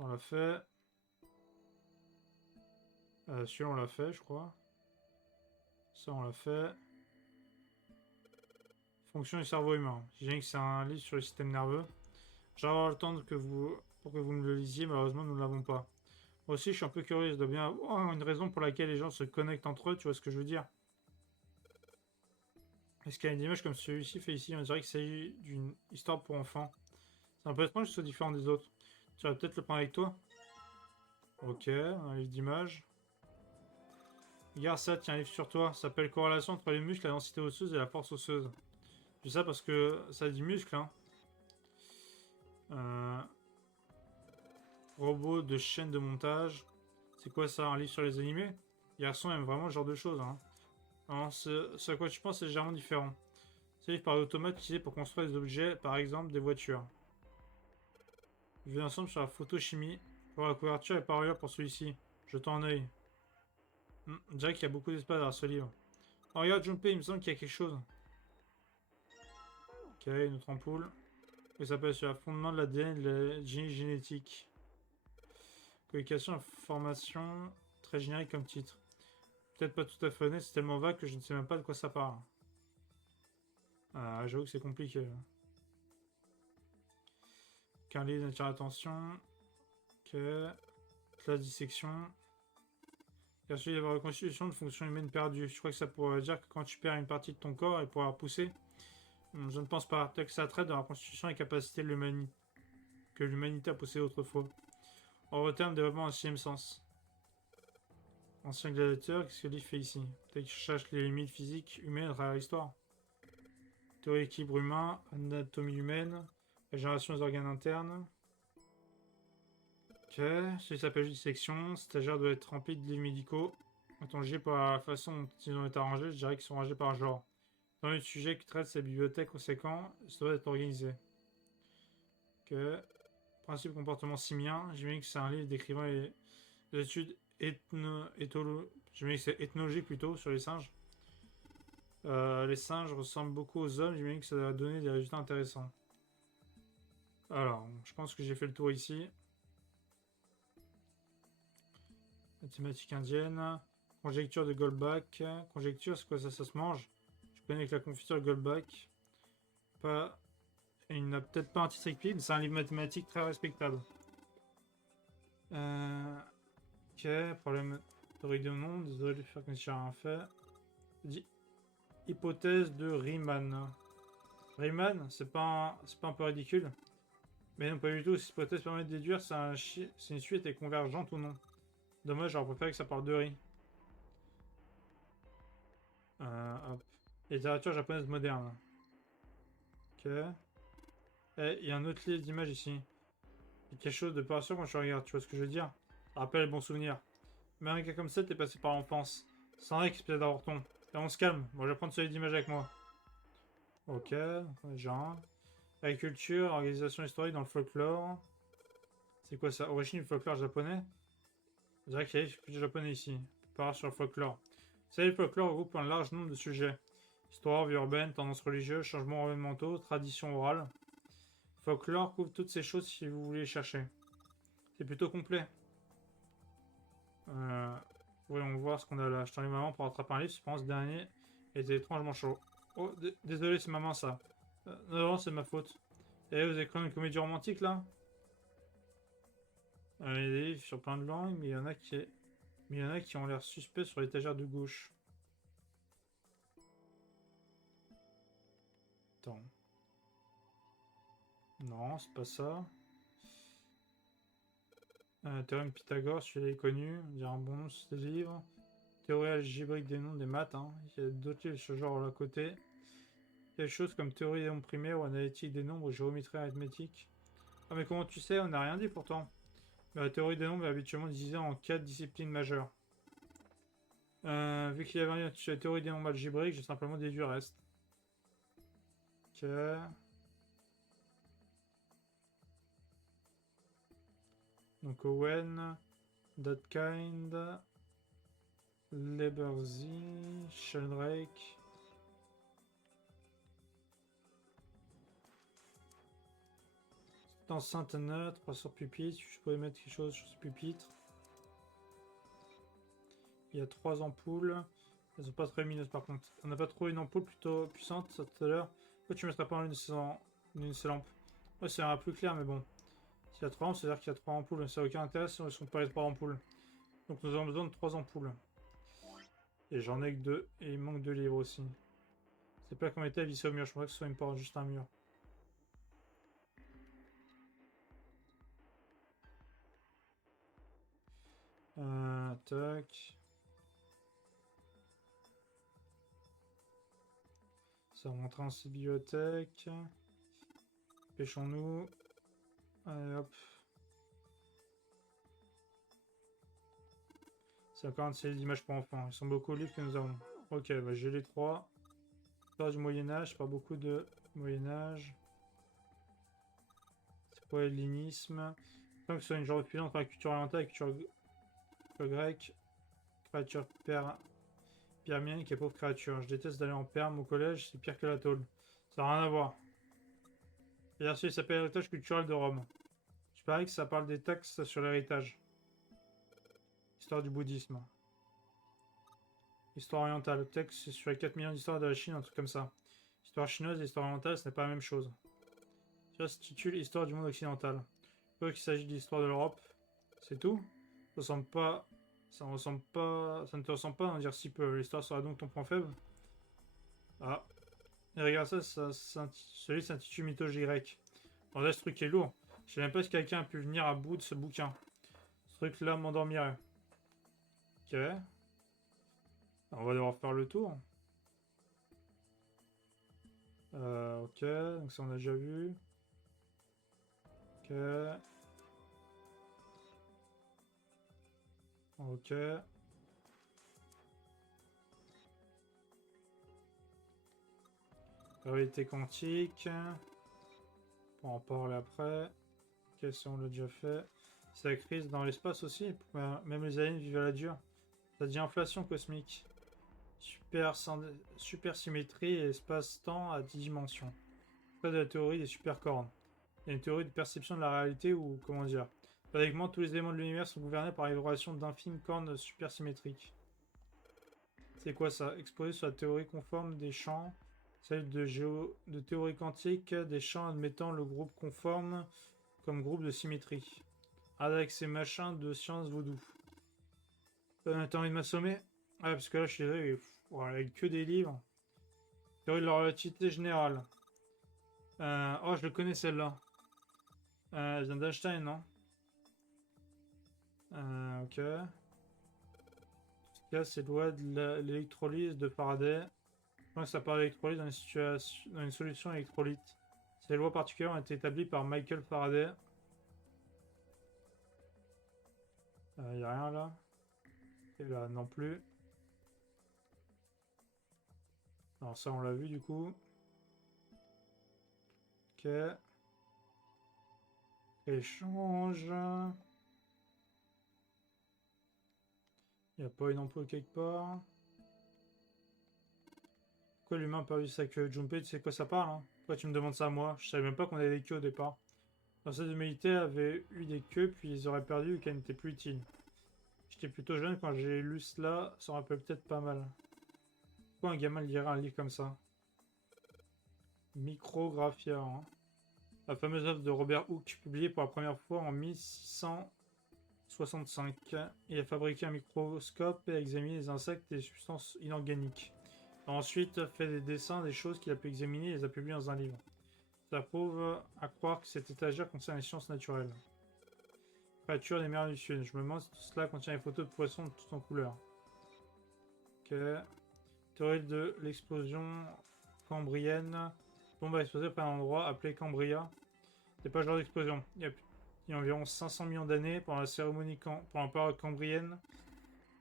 on l'a fait. Celui-là, on l'a fait, je crois. Ça, on l'a fait. Fonction du cerveau humain. J'imagine que c'est un livre sur le système nerveux. J'aurai le temps pour que vous me le lisiez. Malheureusement, nous ne l'avons pas. Moi aussi, je suis un peu curieux. Il doit bien avoir une raison pour laquelle les gens se connectent entre eux. Tu vois ce que je veux dire? Est-ce qu'il y a une image comme celui-ci fait ici? On dirait qu'il s'agit d'une histoire pour enfants. C'est un peu étrange que ce soit différent des autres. Tu vas peut-être le prendre avec toi? Ok, un livre d'images. Regarde ça, tiens, un livre sur toi. Ça s'appelle Corrélation entre les muscles, la densité osseuse et la force osseuse. Je dis ça parce que ça dit muscle, hein. Euh, Robot de chaîne de montage. C'est quoi ça, un livre sur les animés? Garçon aime vraiment ce genre de choses, hein. Alors, ce à quoi tu penses, c'est légèrement différent. C'est livre par l'automate utilisé pour construire des objets, par exemple des voitures. Vue d'ensemble sur la photochimie. Pour la couverture et par ailleurs pour celui-ci. Jetons un œil. Je dirais qu'il y a beaucoup d'espace dans ce livre. Oh, regarde, Junpei, il me semble qu'il y a quelque chose. Ok, une autre ampoule. Il s'appelle sur le fondement de l'ADN et de la génétique. Communication, information, très générique comme titre. Peut-être pas tout à fait honnête, c'est tellement vague que je ne sais même pas de quoi ça parle. Ah, j'avoue que c'est compliqué. Qu'un livre attire l'attention. Ok. Classe dissection. Il y a la reconstitution de fonctions humaines perdues. Je crois que ça pourrait dire que quand tu perds une partie de ton corps et pouvoir pousser. Je ne pense pas. Peut-être que ça traite de la reconstitution et capacité de que l'humanité a possédé autrefois. En termes de développement en sixième sens. Ancien gladiateur, qu'est-ce que l'IF fait ici? Peut-être qu'il cherche les limites physiques humaines à travers l'histoire. Théorie d'équilibre humain, anatomie humaine, régénération des organes internes. Ok, celui s'appelle dissection. Stagiaire doit être rempli de livres médicaux. Étant jugé par la façon dont ils ont été arrangés, je dirais qu'ils sont rangés par genre. Dans le sujet qui traite ces bibliothèques conséquents, ça doit être organisé. Ok. Principe comportement simien. J'imagine que c'est un livre décrivant les études j'imagine que c'est ethnologique plutôt sur les singes. Les singes ressemblent beaucoup aux hommes. J'imagine que ça va donner des résultats intéressants. Alors, je pense que j'ai fait le tour ici. Mathématiques indiennes. Conjecture de Goldbach. Conjecture, c'est quoi ça? Ça se mange. Je connais que la confiture Goldbach. Pas... Il n'a peut-être pas un titre écrit, mais c'est un livre mathématique très respectable. Ok, problème de nom. Désolé de faire comme si j'ai rien fait. Dit hypothèse de Riemann. Riemann, c'est pas un peu ridicule? Mais non, pas du tout. Cette hypothèse permet de déduire si une suite est convergente ou non. Dommage, j'aurais préféré que ça parle de Ri. Hop. Littérature japonaise moderne. Ok. Et il y a un autre livre d'images ici. Il y a quelque chose de pas sûr quand je regarde, tu vois ce que je veux dire? Ça rappelle les bons souvenirs. Mais un gars comme ça, t'es passé par l'enfance. C'est vrai qu'il peut d'avoir ton. Et on se calme. Moi, je vais prendre celui d'image avec moi. Ok, genre. Agriculture, organisation historique dans le folklore. C'est quoi ça? Origine du folklore japonais? Je dirais qu'il y a du japonais ici. Part sur le folklore. Vous savez, le folklore regroupe un large nombre de sujets. Histoire, vie urbaine, tendances religieuses, changements environnementaux, traditions orales. Folklore couvre toutes ces choses si vous voulez chercher. C'est plutôt complet. Voyons voir ce qu'on a là. Je t'enlève maman pour rattraper un livre. Je pense que ce dernier était étrangement chaud. Oh, désolé, c'est maman ça. Non, c'est ma faute. Et vous avez quand même une comédie romantique là? Il y a des livres sur plein de langues, mais il y en a qui ont l'air suspects sur l'étagère de gauche. Attends. Non, c'est pas ça. Théorème Pythagore, celui-là est connu. On dirait un bon nom sur ce livre. Théorie algébrique des nombres, des maths. Hein. Il y a d'autres livres de ce genre à côté. Il y a des choses comme théorie des nombres primaires ou analytique des nombres, géométrie arithmétique. Ah mais comment tu sais? On n'a rien dit pourtant. Mais la théorie des nombres est habituellement divisée en 4 disciplines majeures. Vu qu'il y avait rien sur la théorie des nombres algébriques, j'ai simplement déduit le reste. Ok. Donc Owen, that kind. Leberzy, Sheldrake. Enceinte neutre, pas sur pupitre. Je pourrais mettre quelque chose sur ce pupitre. Il y a 3 ampoules. Elles sont pas très lumineuses par contre. On n'a pas trouvé une ampoule plutôt puissante tout à l'heure. Pourquoi tu ne mettrais pas en une de ces lampes? Ouais, c'est un plus clair, mais bon. S'il y a 3 lampes, c'est-à-dire qu'il y a 3 ampoules. Ça n'a aucun intérêt si on ne sont pas les 3 ampoules. Donc nous avons besoin de 3 ampoules. Et j'en ai que 2. Et il manque 2 livres aussi. C'est pas comme était vissé au mur. Je pensais que ce soit une porte, juste un mur. Tac. Ça rentre en bibliothèque. Pêchons-nous. Allez hop. C'est encore un de ces images pour enfants. Ils sont beaucoup livres que nous avons. Ok, bah j'ai les 3. Pas du Moyen-Âge, pas beaucoup de Moyen-Âge. C'est quoi l'hellénisme? Tant que ce soit une genre de fusion entre la culture orientale et la culture grecque. Créature permienne qui est pauvre créature. Je déteste d'aller en perme au collège, c'est pire que la tôle. Ça n'a rien à voir. Et ensuite, il s'appelle Héritage culturel de Rome. Je parie que ça parle des taxes sur l'héritage. Histoire du bouddhisme. Histoire orientale. Le texte, c'est sur les 4 millions d'histoires de la Chine, un truc comme ça. Histoire chinoise et histoire orientale, ce n'est pas la même chose. Ça se titule Histoire du monde occidental. Peu qu'il s'agit d'histoire de l'Europe. C'est tout? Ça ressemble pas. Ça ressemble pas. Ça ne te ressemble pas d'en dire si peu. L'histoire sera donc ton point faible? Ah. Et regarde ça, celui s'intitule Mythologie grecque. Alors là, ce truc est lourd. Je sais même pas si quelqu'un a pu venir à bout de ce bouquin. Ce truc-là m'endormirait. Ok. On va devoir faire le tour. Ok, donc ça on a déjà vu. Ok. Ok. Réalité quantique. On va en parler après. Ok, ça on l'a déjà fait. C'est la crise dans l'espace aussi. Même les aliens vivent à la dure. Ça dit inflation cosmique. Super symétrie et espace-temps à 10 dimensions. Pas de la théorie des supercornes. Il y a une théorie de perception de la réalité ou comment dire. Pratiquement tous les éléments de l'univers sont gouvernés par les relations d'infimes cornes supersymétriques. C'est quoi ça? Exposé sur la théorie conforme des champs, celle de théorie quantique, des champs admettant le groupe conforme comme groupe de symétrie. Avec ces machins de science vaudou. T'as envie de m'assommer? Ouais, parce que là, je suis désolé, voilà, que des livres. Théorie de la relativité générale. Oh, je le connais celle-là. Elle vient d'Einstein, non? Ok. Là, c'est loi de l'électrolyse de Faraday. Je pense que ça parle d'électrolyse dans une solution électrolyte. Ces lois particulières ont été établies par Michael Faraday. Y a rien là. Et là non plus. Alors ça on l'a vu du coup. Ok. Échange. Y a pas une ampoule quelque part. Pourquoi l'humain a perdu sa queue? Junpei, tu sais quoi ça parle, hein? Pourquoi tu me demandes ça à moi? Je savais même pas qu'on avait des queues au départ. L'ancêtre humanité avait eu des queues, puis ils auraient perdu ou qu'elles n'étaient plus utiles. J'étais plutôt jeune quand j'ai lu cela, ça me rappelle peut-être pas mal. Pourquoi un gamin lirait un livre comme ça? Micrographia, hein. La fameuse œuvre de Robert Hooke, publiée pour la première fois en 1665. Il a fabriqué un microscope et a examiné les insectes et les substances inorganiques. Il a ensuite fait des dessins des choses qu'il a pu examiner et les a publiés dans un livre. Ça prouve à croire que cette étagère concerne les sciences naturelles. Créature des mers du Sud. Je me demande si tout cela contient des photos de poissons de toutes en couleurs. Ok. Théorie de l'explosion cambrienne. Bombe a explosé près d'un endroit appelé Cambria. C'est pas le genre d'explosion. Il y a environ 500 millions d'années, pendant la cérémonie pendant la période cambrienne,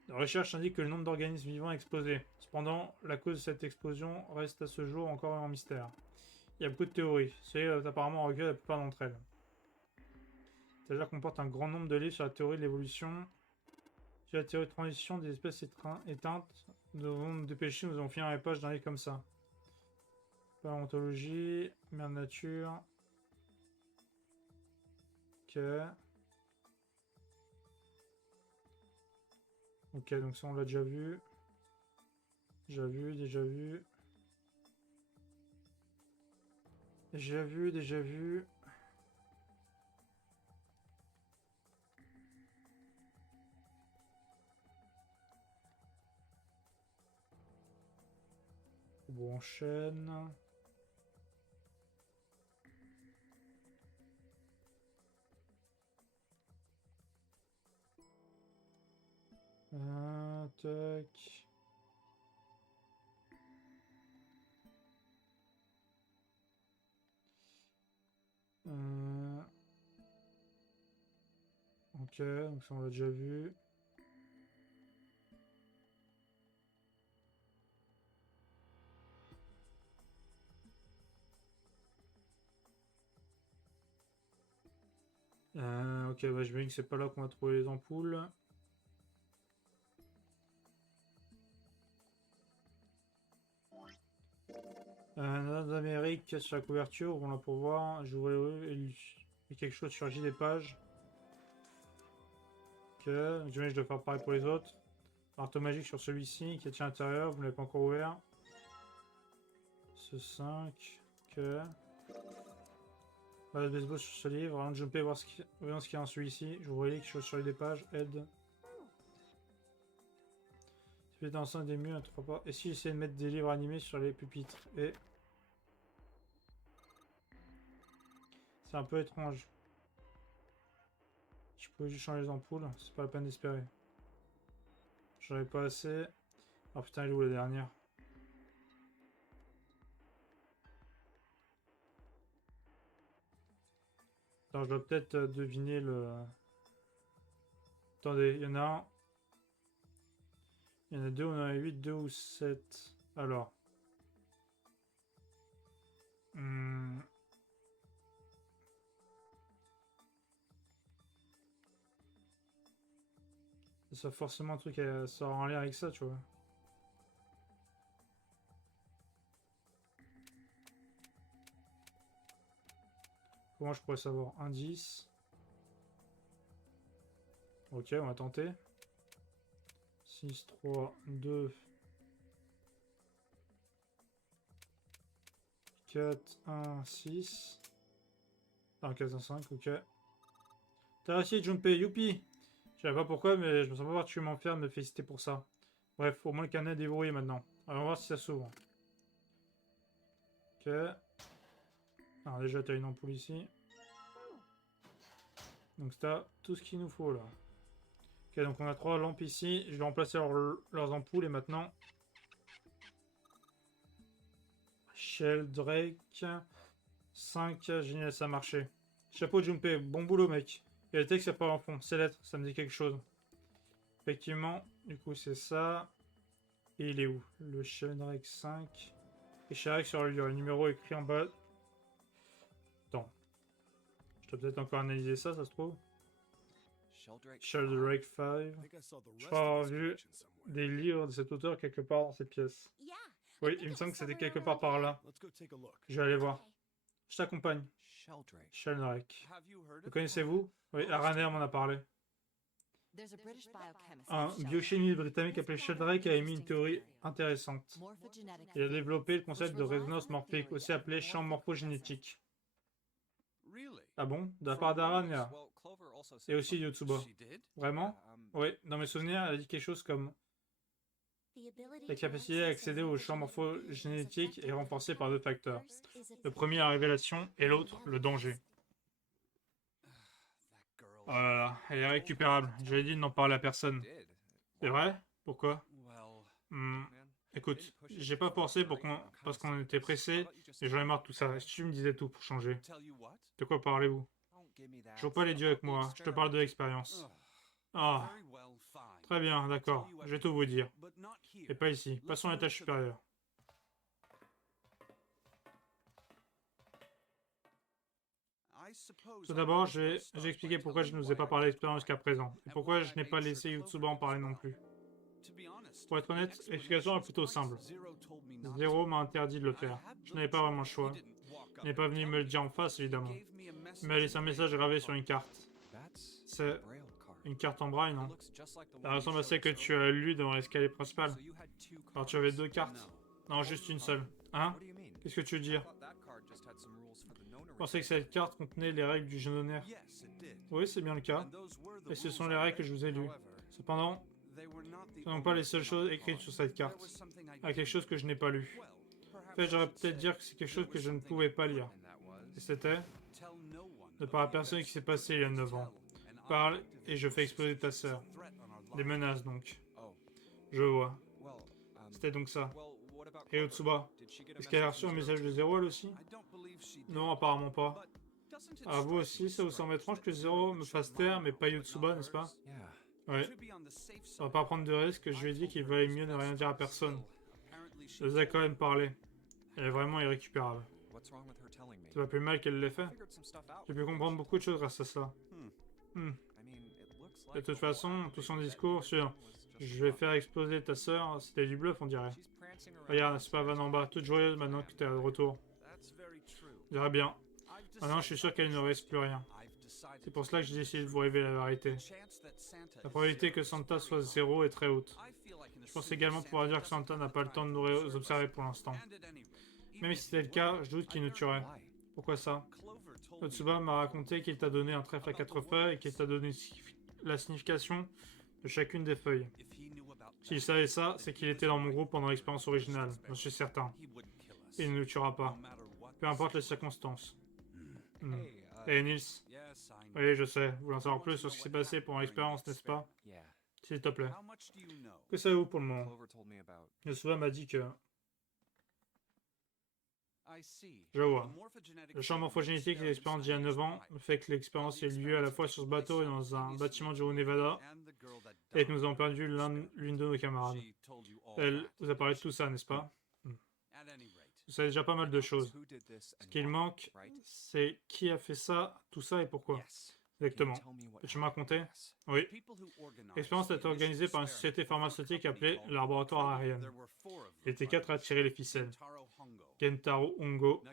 la recherche indique que le nombre d'organismes vivants a explosé. Cependant, la cause de cette explosion reste à ce jour encore un mystère. Il y a beaucoup de théories. C'est apparemment recueilli la plupart d'entre elles. C'est-à-dire qu'on porte un grand nombre de livres sur la théorie de l'évolution. Tu as la théorie de transition des espèces éteintes. Nous devons nous dépêcher, nous allons finir les pages d'un livre comme ça. Paléontologie, mère nature. Ok. Ok, donc ça on l'a déjà vu. Déjà vu, déjà vu. Déjà vu, déjà vu. Bon, on enchaîne. Tac. Ok, donc ça on l'a déjà vu. Ok, bah, je me dis que c'est pas là qu'on va trouver les ampoules. Nord d'Amérique sur la couverture, on l'a pour voir. J'ouvre et quelque chose surgit des pages. Ok, j'imagine que je dois faire pareil pour les autres. Marteau magique sur celui-ci qui est à l'intérieur, vous ne l'avez pas encore ouvert. Ce 5. Ok. Balle de baseball sur ce livre. Avant de jumper, voyons ce qu'il y a dans celui-ci. Je vous voyais quelque chose sur les pages. Aide. Tu fais dans des murs, un 3 pas. Et si j'essaie de mettre des livres animés sur les pupitres? Et. C'est un peu étrange. Je peux juste changer les ampoules, c'est pas la peine d'espérer. J'en avais pas assez. Oh putain, elle est où la dernière? Attends, je dois peut-être deviner le... Attendez, il y en a un. Il y en a deux, on en a 8, 2 ou 7. Alors. Hmm. Ça forcément un truc à ça aura un lien avec ça, tu vois. Comment je pourrais savoir? Indice. Ok, on va tenter. 6, 3, 2, 4, 1, 6. Ah, 4, 1, 5, ok. T'as réussi, Junpei, youpi! Je sais pas pourquoi, mais je me sens pas particulièrement fier de me féliciter pour ça. Bref, au moins le carnet est déverrouillé maintenant. Alors, on va voir si ça s'ouvre. Ok. Alors, déjà, t'as une ampoule ici. Donc, c'est tout ce qu'il nous faut là. Ok, donc on a 3 lampes ici. Je vais remplacer leurs ampoules et maintenant. Sheldrake. 5. Génial, ça a marché. Chapeau Junpei, bon boulot, mec. Et le texte, il pas en fond. Ces lettres, ça me dit quelque chose. Effectivement, du coup, c'est ça. Et il est où? Le Sheldrake 5. Et Sheldrake sur le numéro écrit en bas. Attends. Je dois peut-être encore analyser ça, ça se trouve. Sheldrake 5. Je crois avoir vu des livres de cet auteur quelque part dans cette pièce. Oui, il me semble que c'était quelque part par là. Je vais aller voir. Je t'accompagne. Sheldrake. Le connaissez-vous? Oui, Araner m'en a parlé. Un biochimiste britannique appelé Sheldrake a émis une théorie intéressante. Il a développé le concept de résonance morphique, aussi appelé champ morphogénétique. Ah bon? De la part d'Arania. Et aussi Yotsuba. Vraiment? Oui, dans mes souvenirs, elle a dit quelque chose comme la capacité d'accéder au champ morphogénétique est renforcée par 2 facteurs. Le premier, la révélation, et l'autre, le danger. Oh là là, elle est récupérable. J'avais dit de n'en parler à personne. C'est vrai? Pourquoi? Écoute, j'ai pas forcé parce qu'on était pressé et j'en ai marre de tout ça. Tu me disais tout pour changer. De quoi parlez-vous? Joue pas les dieux avec moi, je te parle de l'expérience. Ah, très bien, d'accord, je vais tout vous dire. Et pas ici, passons à l'étage supérieur. Tout d'abord, j'ai expliqué pourquoi je ne vous ai pas parlé d'expérience jusqu'à présent, et pourquoi je n'ai pas laissé Yotsuba en parler non plus. Pour être honnête, l'explication est plutôt simple. Zero m'a interdit de le faire. Je n'avais pas vraiment le choix. Il n'est pas venu me le dire en face, évidemment. Il m'a laissé un message gravé sur une carte. C'est une carte en braille, non? Ça ressemble à celle que tu as lue dans l'escalier principal. Alors tu avais 2 cartes? Non, juste une seule. Hein? Qu'est-ce que tu veux dire? Je pensais que cette carte contenait les règles du génonaire. Oui, c'est bien le cas. Et ce sont les règles que je vous ai lues. Cependant, ce ne sont pas les seules choses écrites sur cette carte. Il y a quelque chose que je n'ai pas lu. En fait, j'aurais peut-être dire que c'est quelque chose que je ne pouvais pas lire. Et c'était... Ne parle à personne qui s'est passé il y a 9 ans. Parle et je fais exploser ta sœur. Des menaces donc. Je vois. C'était donc ça. Et Yotsuba, est-ce qu'elle a reçu un message de Zero elle aussi? Non, apparemment pas. À vous aussi, ça vous semble étrange que Zero me fasse taire, mais pas Yotsuba, n'est-ce pas? Ouais. On va pas prendre de risque, je lui ai dit qu'il valait mieux ne rien dire à personne. Elle nous a quand même parlé. Elle est vraiment irrécupérable. C'est pas plus mal qu'elle l'ait fait. J'ai pu comprendre beaucoup de choses grâce à ça. De toute façon, tout son discours sur « Je vais faire exploser ta sœur », c'était du bluff, on dirait. Regarde, c'est pas Van en bas, toute joyeuse maintenant que t'es de retour. Je dirais bien. Maintenant, je suis sûr qu'elle ne reste plus rien. C'est pour cela que j'ai décidé de vous révéler la vérité. La probabilité que Santa soit 0 est très haute. Je pense également pouvoir dire que Santa n'a pas le temps de nous observer pour l'instant. Même si c'était le cas, je doute qu'il nous tuerait. Pourquoi ça? Yotsuba m'a raconté qu'il t'a donné un trèfle à 4 feuilles et qu'il t'a donné la signification de chacune des feuilles. S'il savait ça, c'est qu'il était dans mon groupe pendant l'expérience originale, j'en suis certain. Et il ne nous tuera pas. Peu importe les circonstances. Hey Nils. Oui, je sais. Vous voulez en savoir plus sur ce qui s'est passé pendant l'expérience, n'est-ce pas? S'il te plaît. Que savez-vous pour le moment? Yotsuba m'a dit que... Je vois. Le champ morphogénétique de l'expérience d'il y a 9 ans, le fait que l'expérience ait lieu à la fois sur ce bateau et dans un bâtiment du Haut-Nevada, et que nous avons perdu l'une de nos camarades. Elle vous a parlé de tout ça, n'est-ce pas? Vous savez déjà pas mal de choses. Ce qu'il manque, c'est qui a fait ça, tout ça et pourquoi. Exactement. Peux-tu me raconter? Oui. L'expérience a été organisée par une société pharmaceutique appelée le Laboratoire Ariane. Il était 4 à tirer les ficelles. Kentaro Hongo,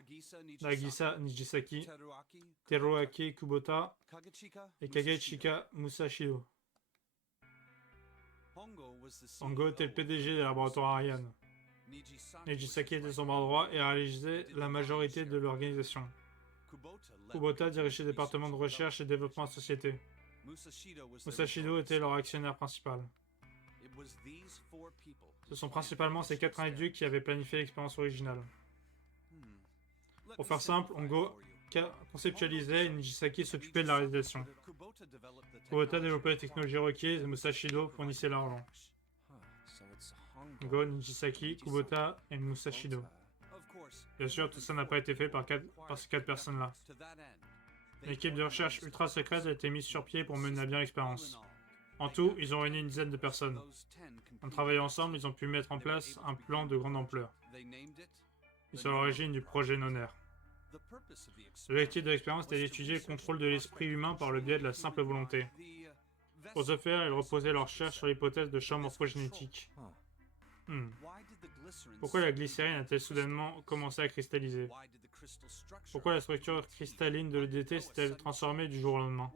Nagisa Nijisaki, Teruaki Kubota et Kagechika Musashido. Hongo était le PDG des laboratoires Ariane. Nijisaki était son bras droit et réalisait la majorité de l'organisation. Kubota dirigeait le département de recherche et développement de la société. Musashido était leur actionnaire principal. Ce sont principalement ces 4 individus qui avaient planifié l'expérience originale. Pour faire simple, Hongo conceptualisait et Nijisaki s'occupait de la réalisation. Kubota développait les technologies requises et Musashido fournissait l'argent. Hongo, Nijisaki, Kubota et Musashido. Bien sûr, tout ça n'a pas été fait par ces 4 personnes-là. Une équipe de recherche ultra secrète a été mise sur pied pour mener à bien l'expérience. En tout, ils ont réuni une dizaine de personnes. En travaillant ensemble, ils ont pu mettre en place un plan de grande ampleur. Ils sont à l'origine du projet Nonaire. L'objectif de l'expérience était d'étudier le contrôle de l'esprit humain par le biais de la simple volonté. Pour ce faire, ils reposaient leur recherche sur l'hypothèse de champ morphogénétique. Pourquoi la glycérine a-t-elle soudainement commencé à cristalliser? Pourquoi la structure cristalline de l'EDT s'est-elle transformée du jour au lendemain?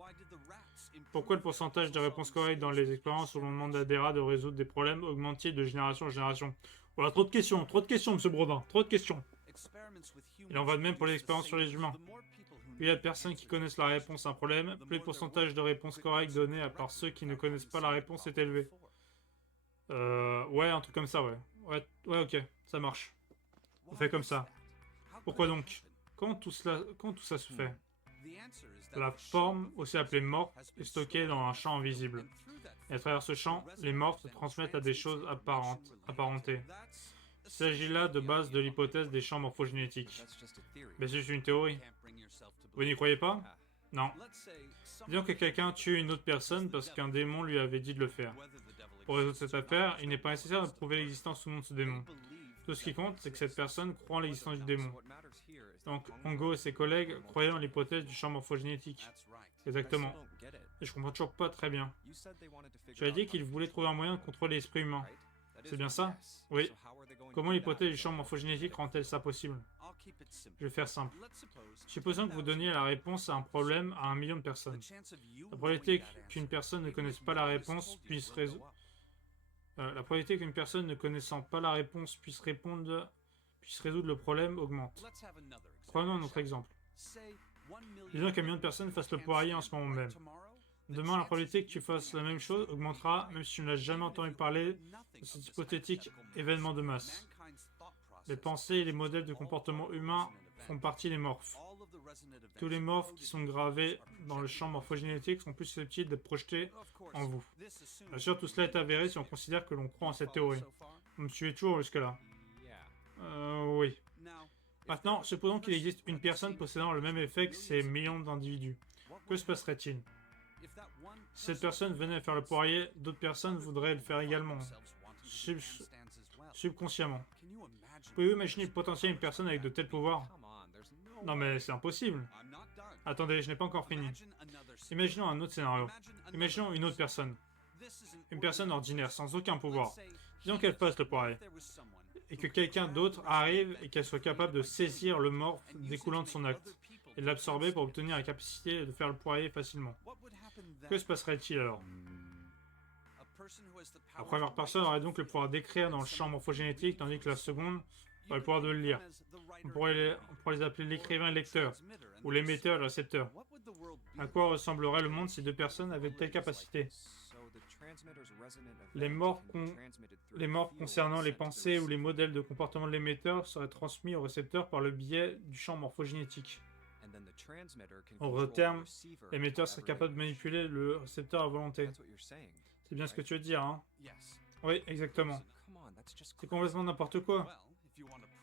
Pourquoi le pourcentage de réponses correctes dans les expériences où l'on demande à DERA de résoudre des problèmes augmente-t-il de génération en génération? Voilà, trop de questions, monsieur Brodin, trop de questions. Il en va de même pour les expériences sur les humains. Plus il y a de personnes qui connaissent la réponse à un problème, plus le pourcentage de réponses correctes données à part ceux qui ne connaissent pas la réponse est élevé. Ouais, un truc comme ça, ouais. Ouais, ok, ça marche. On fait comme ça. Pourquoi donc? Quand tout ça se fait? La forme, aussi appelée morphe, est stockée dans un champ invisible. Et à travers ce champ, les morphes se transmettent à des choses apparentées. Il s'agit là de base de l'hypothèse des champs morphogénétiques. Mais c'est juste une théorie. Vous n'y croyez pas? Non. Disons que quelqu'un tue une autre personne parce qu'un démon lui avait dit de le faire. Pour résoudre cette affaire, il n'est pas nécessaire de prouver l'existence ou non de ce démon. Tout ce qui compte, c'est que cette personne croit en l'existence du démon. Donc, Hongo et ses collègues croyaient en l'hypothèse du champ morphogénétique. Exactement. Et je comprends toujours pas très bien. Tu as dit qu'ils voulaient trouver un moyen de contrôler l'esprit humain. C'est bien ça? Oui. Comment l'hypothèse du champ morphogénétique rend-elle ça possible? Je vais faire simple. Supposons que vous donniez la réponse à un problème à 1 million de personnes. La probabilité qu'une personne ne connaisse pas la réponse puisse résoudre... la probabilité qu'une personne ne connaissant pas la réponse puisse résoudre le problème augmente. Prenons un autre exemple. Disons qu'un million de personnes fassent le poirier en ce moment même. Demain, la probabilité que tu fasses la même chose augmentera, même si tu n'as jamais entendu parler de cet hypothétique événement de masse. Les pensées et les modèles de comportement humain font partie des morphes. Tous les morphes qui sont gravés dans le champ morphogénétique sont plus susceptibles d'être projetés en vous. Bien sûr, tout cela est avéré si on considère que l'on croit en cette théorie. Vous me suivez toujours jusque-là? Oui. Maintenant, supposons qu'il existe une personne possédant le même effet que ces millions d'individus. Que se passerait-il? Si cette personne venait à faire le poirier, d'autres personnes voudraient le faire également, subconsciemment. Pouvez-vous imaginer le potentiel d'une personne avec de tels pouvoirs? Non mais c'est impossible. Attendez, je n'ai pas encore fini. Imaginons un autre scénario. Imaginons une autre personne. Une personne ordinaire, sans aucun pouvoir. Disons qu'elle fasse le poirier. Et que quelqu'un d'autre arrive et qu'elle soit capable de saisir le morphe découlant de son acte et de l'absorber pour obtenir la capacité de faire le poirier facilement. Que se passerait-il alors? La première personne aurait donc le pouvoir d'écrire dans le champ morphogénétique, tandis que la seconde aurait le pouvoir de le lire. On pourrait les appeler l'écrivain et le lecteur, ou l'émetteur et le récepteur. À quoi ressemblerait le monde si deux personnes avaient de telles capacités? Les morphes concernant les pensées ou les modèles de comportement de l'émetteur seraient transmis au récepteur par le biais du champ morphogénétique. En d'autres termes, l'émetteur serait capable de manipuler le récepteur à volonté. C'est bien ce que tu veux dire, hein? Oui, exactement. C'est complètement n'importe quoi.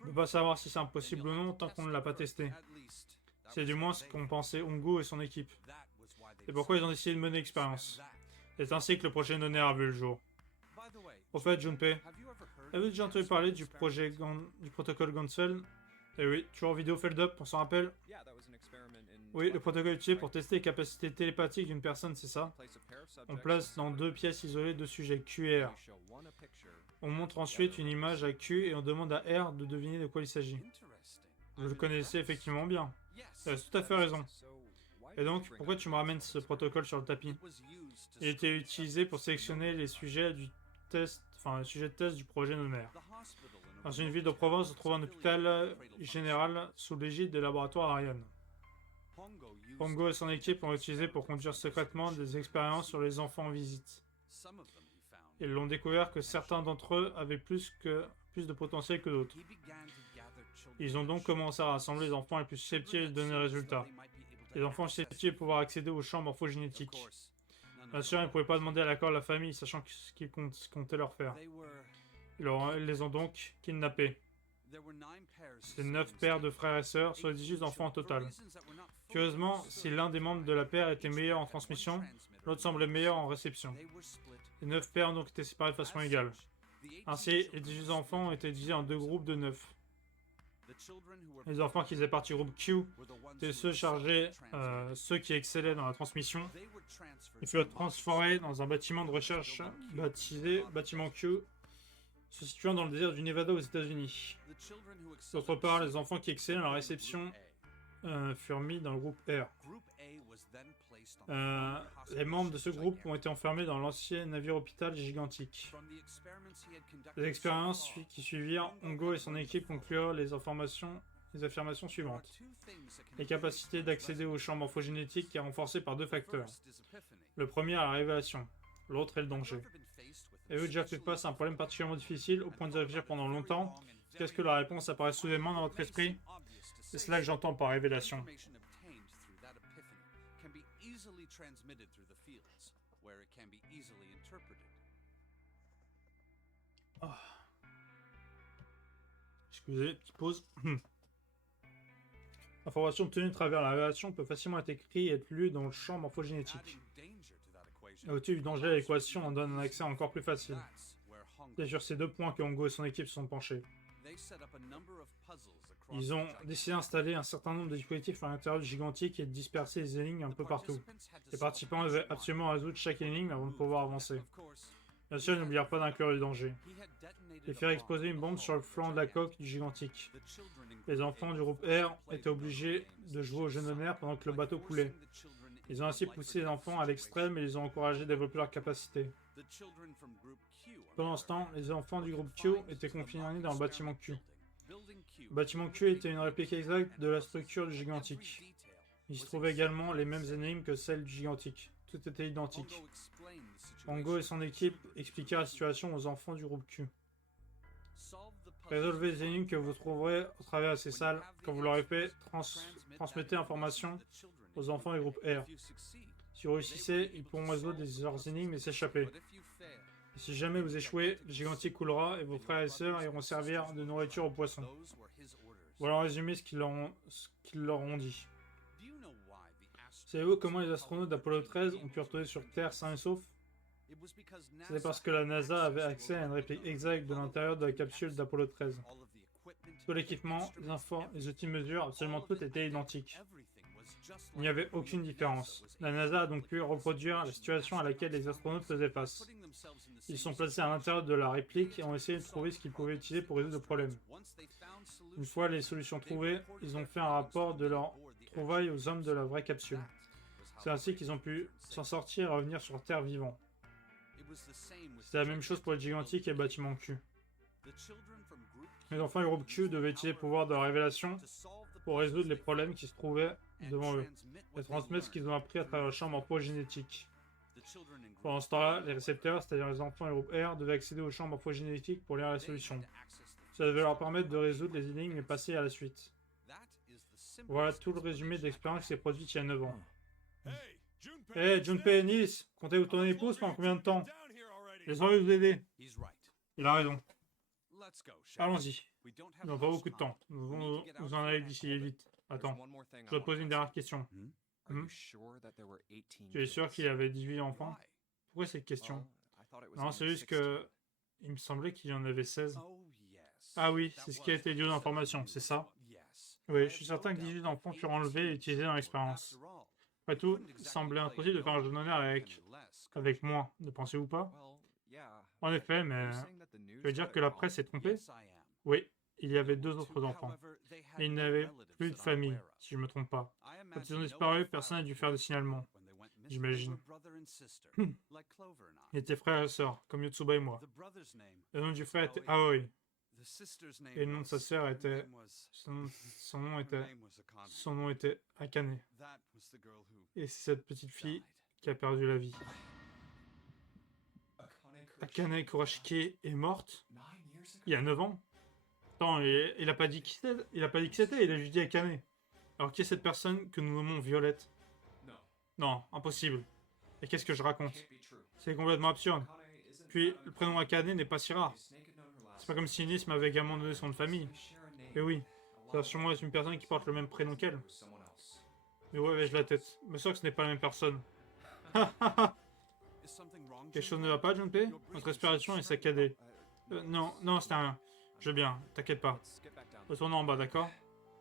On ne peut pas savoir si c'est impossible ou non tant qu'on ne l'a pas testé. C'est du moins ce qu'ont pensé Hongo et son équipe. C'est pourquoi ils ont décidé de mener l'expérience. C'est ainsi que le projet Nonaire a vu le jour. Au fait, Junpei, avez-vous déjà entendu parler du protocole Gansel? Eh oui, toujours vidéo Feld-up, on s'en rappelle? Oui, le protocole utilisé pour tester les capacités télépathiques d'une personne, c'est ça? On place dans 2 pièces isolées 2 sujets, Q et R. On montre ensuite une image à Q et on demande à R de deviner de quoi il s'agit. Vous le connaissez effectivement bien. Tu as tout à fait raison. Et donc, pourquoi tu me ramènes ce protocole sur le tapis? Il était utilisé pour sélectionner les sujets du test, les sujets de test du projet Nonaire. Dans une ville de province se trouve un hôpital général sous l'égide des laboratoires Ariane. Hongo et son équipe l'ont utilisé pour conduire secrètement des expériences sur les enfants en visite. Ils l'ont découvert que certains d'entre eux avaient plus de potentiel que d'autres. Ils ont donc commencé à rassembler les enfants les plus susceptibles de donner des résultats. Les enfants susceptibles de pouvoir accéder au champ morphogénétique. Bien sûr, ils ne pouvaient pas demander à l'accord de la famille, sachant ce qu'ils comptaient leur faire. Ils les ont donc kidnappés. C'est 9 paires de frères et sœurs sur les 18 enfants en total. Curieusement, si l'un des membres de la paire était meilleur en transmission, l'autre semblait meilleur en réception. Les 9 paires ont donc été séparées de façon égale. Ainsi, les 18 enfants ont été divisés en 2 groupes de 9. Les enfants qui faisaient partie du groupe Q étaient ceux qui excellaient dans la transmission. Ils furent transformés dans un bâtiment de recherche baptisé Bâtiment Q, se situant dans le désert du Nevada aux États-Unis. D'autre part, les enfants qui excellaient dans la réception furent mis dans le groupe R. Les membres de ce groupe ont été enfermés dans l'ancien navire-hôpital gigantique. Les expériences qui suivirent, Hongo et son équipe conclurent les affirmations suivantes. Les capacités d'accéder au champ morphogénétique est renforcée par 2 facteurs. Le premier est la révélation, l'autre est le danger. Avez-vous déjà fait face à un problème particulièrement difficile au point de réfléchir pendant longtemps? Qu'est-ce que la réponse apparaît soudainement dans votre esprit? C'est cela que j'entends par révélation. Oh. Excusez, petite pause. L'information obtenue à travers la révélation peut facilement être écrite et être lue dans le champ morphogénétique. Ajouter du danger à l'équation en donne un accès encore plus facile. C'est sur ces 2 points que Hongo et son équipe se sont penchés. Ils ont décidé d'installer un certain nombre de dispositifs à l'intérieur du gigantique et de disperser les énigmes un peu partout. Les participants devaient absolument résoudre chaque énigme avant de pouvoir avancer. Bien sûr, ils n'oublièrent pas d'inclure le danger. Et faire exploser une bombe sur le flanc de la coque du gigantique. Les enfants du groupe R étaient obligés de jouer au jeu de mer pendant que le bateau coulait. Ils ont ainsi poussé les enfants à l'extrême et les ont encouragés à développer leurs capacités. Pendant ce temps, les enfants du groupe Q étaient confinés dans le bâtiment Q. Le bâtiment Q était une réplique exacte de la structure du gigantique. Il se trouvait également les mêmes énigmes que celles du gigantique. Tout était identique. Hongo et son équipe expliquaient la situation aux enfants du groupe Q. Résolvez les énigmes que vous trouverez au travers de ces salles. Quand vous l'aurez fait, transmettez l'information aux enfants du groupe R. Si vous réussissez, ils pourront résoudre leurs énigmes et s'échapper. Et si jamais vous échouez, le gigantique coulera et vos frères et sœurs iront servir de nourriture aux poissons. Voilà en résumé ce qu'ils leur ont dit. Savez-vous comment les astronautes d'Apollo 13 ont pu retourner sur Terre sains et saufs? C'est parce que la NASA avait accès à une réplique exacte de l'intérieur de la capsule d'Apollo 13. Tout l'équipement, les outils de mesure, absolument tout était identique. Il n'y avait aucune différence. La NASA a donc pu reproduire la situation à laquelle les astronautes faisaient face. Ils sont placés à l'intérieur de la réplique et ont essayé de trouver ce qu'ils pouvaient utiliser pour résoudre le problème. Une fois les solutions trouvées, ils ont fait un rapport de leur trouvaille aux hommes de la vraie capsule. C'est ainsi qu'ils ont pu s'en sortir et revenir sur Terre vivants. C'était la même chose pour les gigantiques et le bâtiment Q. Les enfants du groupe Q devaient utiliser le pouvoir de la révélation pour résoudre les problèmes qui se trouvaient devant eux et transmettre ce qu'ils ont appris à travers le champ morphogénétique. Pendant ce temps-là, les récepteurs, c'est-à-dire les enfants du groupe R, devaient accéder au champ morphogénétique pour lire la solution. Ça devait leur permettre de résoudre les énigmes et passer à la suite. Voilà tout le résumé de l'expérience qui s'est produite il y a 9 ans. Hey, Junpei et Nils, comptez-vous tourner les pouces pendant combien de temps? Laissez-moi vous aider. Il a raison. Allons-y. Nous n'avons pas beaucoup de temps. Nous devons nous en aller d'ici vite. Attends, je dois te poser une dernière question. Tu es sûr qu'il y avait 18 enfants? Pourquoi cette question? Non, c'est juste que... Il me semblait qu'il y en avait 16. Ah oui, c'est ce qui a été dit dans l'information, c'est ça? Oui, je suis certain que 18 enfants furent enlevés et utilisés dans l'expérience. Après tout, il semblait impossible de faire un jeu d'honneur avec moi, ne pensez-vous pas? En effet, mais... Tu veux dire que la presse s'est trompée? Oui, il y avait 2 autres enfants. Et ils n'avaient plus de famille, si je ne me trompe pas. Quand ils ont disparu, personne n'a dû faire de signalement. J'imagine. Ils étaient frères et sœurs, comme Yotsuba et moi. Le nom du frère était Aoi. Et le nom de sa sœur était... Son nom était Akane. Et c'est cette petite fille qui a perdu la vie. Akane Kurashiki est morte il y a 9 ans. Attends, il a pas dit qui c'était, il a juste dit Akane. Alors qui est cette personne que nous nommons Violette? Non, impossible. Et qu'est-ce que je raconte? C'est complètement absurde. Puis, le prénom Akane n'est pas si rare. C'est pas comme si Nis m'avait également donné son nom de famille. Et oui, ça va sûrement être une personne qui porte le même prénom qu'elle. Mais ouais, je la tête. Me sûr que ce n'est pas la même personne. Quelque chose ne va pas, Junpei? Notre respiration est saccadée. Non, non, c'est rien. Je vais bien, t'inquiète pas. Retournons en bas, d'accord?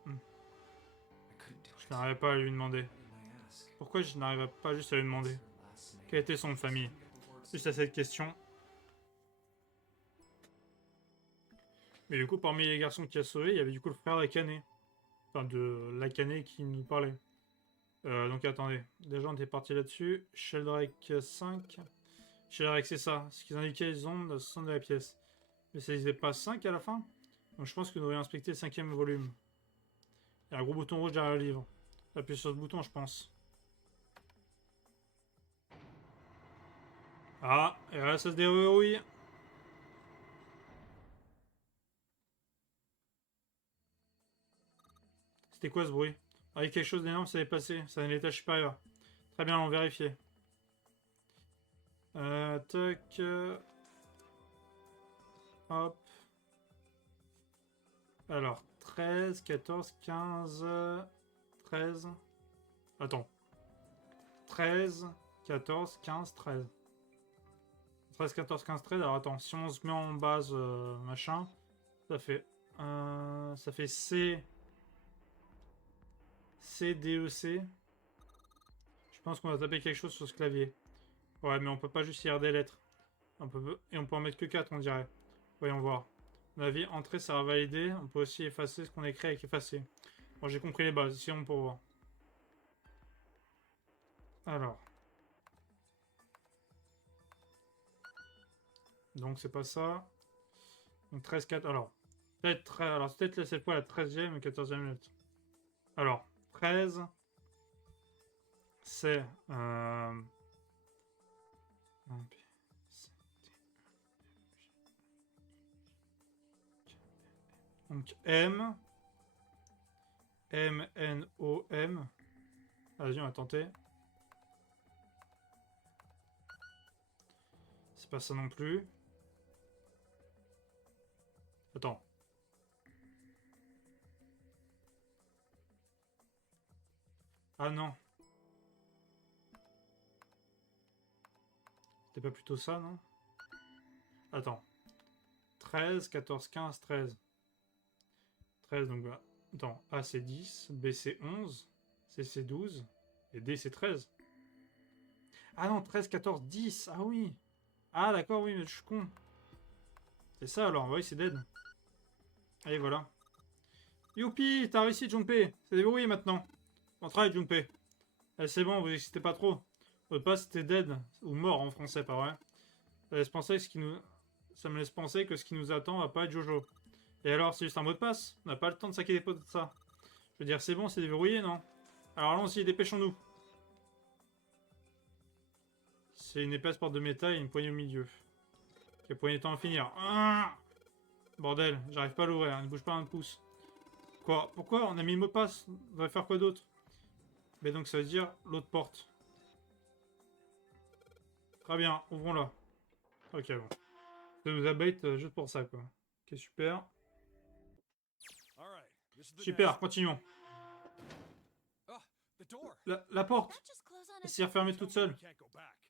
Je n'arrivais pas à lui demander. Pourquoi je n'arrivais pas juste à lui demander? Quelle était son famille? Juste à cette question. Mais du coup, parmi les garçons qui a sauvé, il y avait du coup le frère d'Akane. Enfin, de l'Akane qui nous parlait. Donc attendez. Déjà, on était parti là-dessus. Sheldrake 5. Sheldrake, c'est ça. Ce qu'ils indiquaient les ondes au centre de la pièce. Mais ça disait pas 5 à la fin? Donc je pense que nous devrions inspecter le 5e volume. Il y a un gros bouton rouge derrière le livre. Appuyez sur ce bouton, je pense. Ah, et là, ça se déverrouille. C'était quoi ce bruit? Ah, quelque chose d'énorme s'est passé. C'est à l'étage supérieur. Très bien, on va vérifier. Tac. Hop. Alors, 13, 14, 15, 13. Attends. 13, 14, 15, 13. 13, 14, 15, 13. Alors attends, si on se met en base machin, ça fait Ça fait C. C, D, E, C. Je pense qu'on va taper quelque chose sur ce clavier. Ouais, mais on peut pas juste lire des lettres. Et on peut en mettre que 4, on dirait. Voyons voir. À mon avis, entrée, ça va valider. On peut aussi effacer ce qu'on a écrit avec effacer. Bon, j'ai compris les bases. Ici, on peut voir. Alors. Donc, c'est pas ça. Donc, 13, 4. Alors, peut-être cette fois la 13e et 14e minute. Alors, 13. C'est. Donc, M. M, N, O, M. Vas-y, on va tenter. C'est pas ça non plus. Attends. Ah non. C'était pas plutôt ça, non? Attends. 13, 14, 15, 13. 13, donc bah. Attends. A c'est 10, B c'est 11, C c'est 12, et D c'est 13. Ah non, 13, 14, 10. Ah oui. Ah d'accord, oui, mais je suis con. C'est ça alors, oui, c'est dead. Allez, voilà. Youpi, t'as réussi, Junpei. C'est déverrouillé maintenant. Bon travail, Junpei. Allez, c'est bon, vous excitez pas trop. Votre passe c'était dead, ou mort en français, pas vrai. Ça me laisse penser que ce qui nous attend va pas être Jojo. Et alors, c'est juste un mot de passe? On n'a pas le temps de saquer des pots de ça. Je veux dire, c'est bon, c'est déverrouillé, non? Alors allons-y, dépêchons-nous. C'est une épaisse porte de métal et une poignée au milieu. Quelle poignée de temps à finir? Ah, bordel, j'arrive pas à l'ouvrir, ne bouge pas un pouce. Quoi? Pourquoi? On a mis le mot de passe. On devrait faire quoi d'autre? Mais donc ça veut dire l'autre porte. Très bien, ouvrons-la. Ok, bon. Ça nous a bait juste pour ça, quoi. Ok, super. Super, continuons. La porte! Elle s'est refermée toute seule.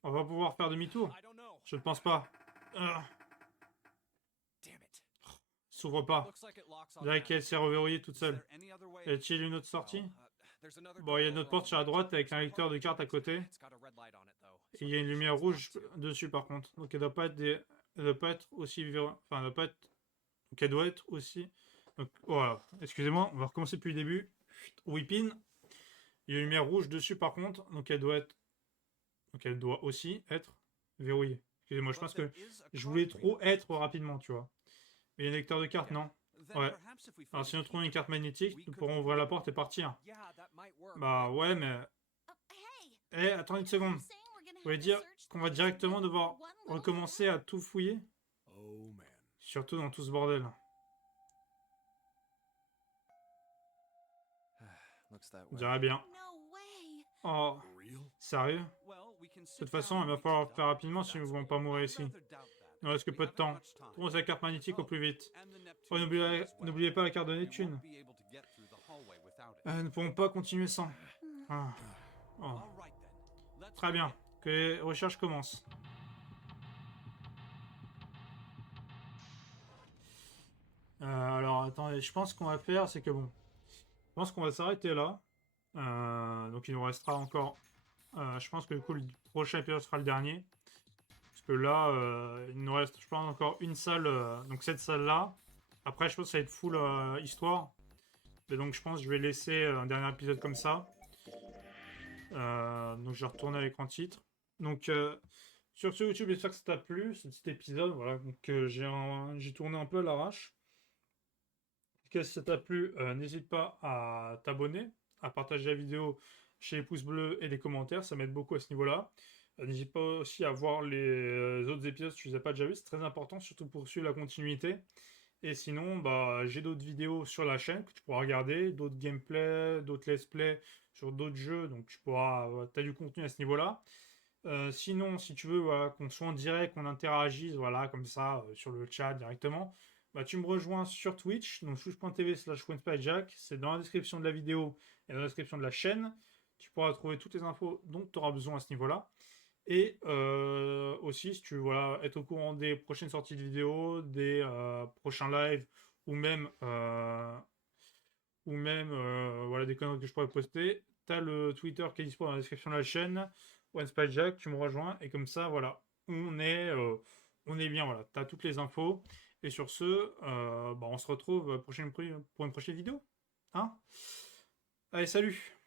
On va pouvoir faire demi-tour? Je ne pense pas. S'ouvre pas. Là qu'elle s'est reverrouillée toute seule. Y a-t-il une autre sortie? Bon, il y a une autre porte sur la droite avec un lecteur de cartes à côté. Et il y a une lumière rouge dessus par contre. Donc elle doit pas être elle doit pas être aussi enfin, elle doit pas être. Donc elle doit être aussi. Donc voilà. Excusez-moi, on va recommencer depuis le début. Whipping. Il y a une lumière rouge dessus par contre. Donc elle doit être. Donc elle doit aussi être verrouillée. Excusez-moi, je pense que je voulais trop être rapidement, tu vois. Mais il y a un lecteur de cartes, non? Ouais. Alors si nous trouvons une carte magnétique, nous pourrons ouvrir la porte et partir. Bah ouais, mais... Eh, attends une seconde. Vous voulez dire qu'on va directement devoir recommencer à tout fouiller? Surtout dans tout ce bordel. On dirait bien. Oh, sérieux? De toute façon, il va falloir faire rapidement si nous ne voulons pas mourir ici. Il ne reste que peu de temps. Trouvons la carte magnétique au plus vite. Oh, n'oubliez pas la carte de Neptune. Nous ne pourrons pas continuer sans. Ah. Oh. Très bien. Que les recherches commencent. Alors, attendez. Je pense qu'on va faire, c'est que bon. Je pense qu'on va s'arrêter là. Donc, il nous restera encore... je pense que du coup, le prochain épisode sera le dernier. Parce que là, il nous reste, je pense, encore une salle. Donc, cette salle-là. Après, je pense que ça va être full histoire. Et donc, je pense que je vais laisser un dernier épisode comme ça. Donc, je vais retourner à l'écran titre. Donc, sur ce YouTube, j'espère que ça t'a plu, ce petit épisode. Voilà, donc j'ai tourné un peu à l'arrache. Si ça t'a plu, n'hésite pas à t'abonner, à partager la vidéo chez les pouces bleus et les commentaires, ça m'aide beaucoup à ce niveau-là. N'hésite pas aussi à voir les autres épisodes si tu les as pas déjà vus, c'est très important, surtout pour suivre la continuité. Et sinon, bah, j'ai d'autres vidéos sur la chaîne que tu pourras regarder, d'autres gameplays, d'autres let's play sur d'autres jeux, donc tu pourras, t'as du contenu à ce niveau-là. Sinon, si tu veux voilà, qu'on soit en direct, qu'on interagisse, voilà, comme ça, sur le chat directement, bah, tu me rejoins sur Twitch, donc twitch.tv/WinSpyJack, c'est dans la description de la vidéo et dans la description de la chaîne. Tu pourras trouver toutes les infos dont tu auras besoin à ce niveau-là. Et aussi, si tu veux voilà, être au courant des prochaines sorties de vidéos, des prochains lives ou même, voilà, des conneries que je pourrais poster. T'as le Twitter qui est dispo dans la description de la chaîne. OneSpideJack, tu me rejoins. Et comme ça, voilà, on est bien, voilà. T'as toutes les infos. Et sur ce, bah, on se retrouve pour une prochaine vidéo. Hein? Allez, salut!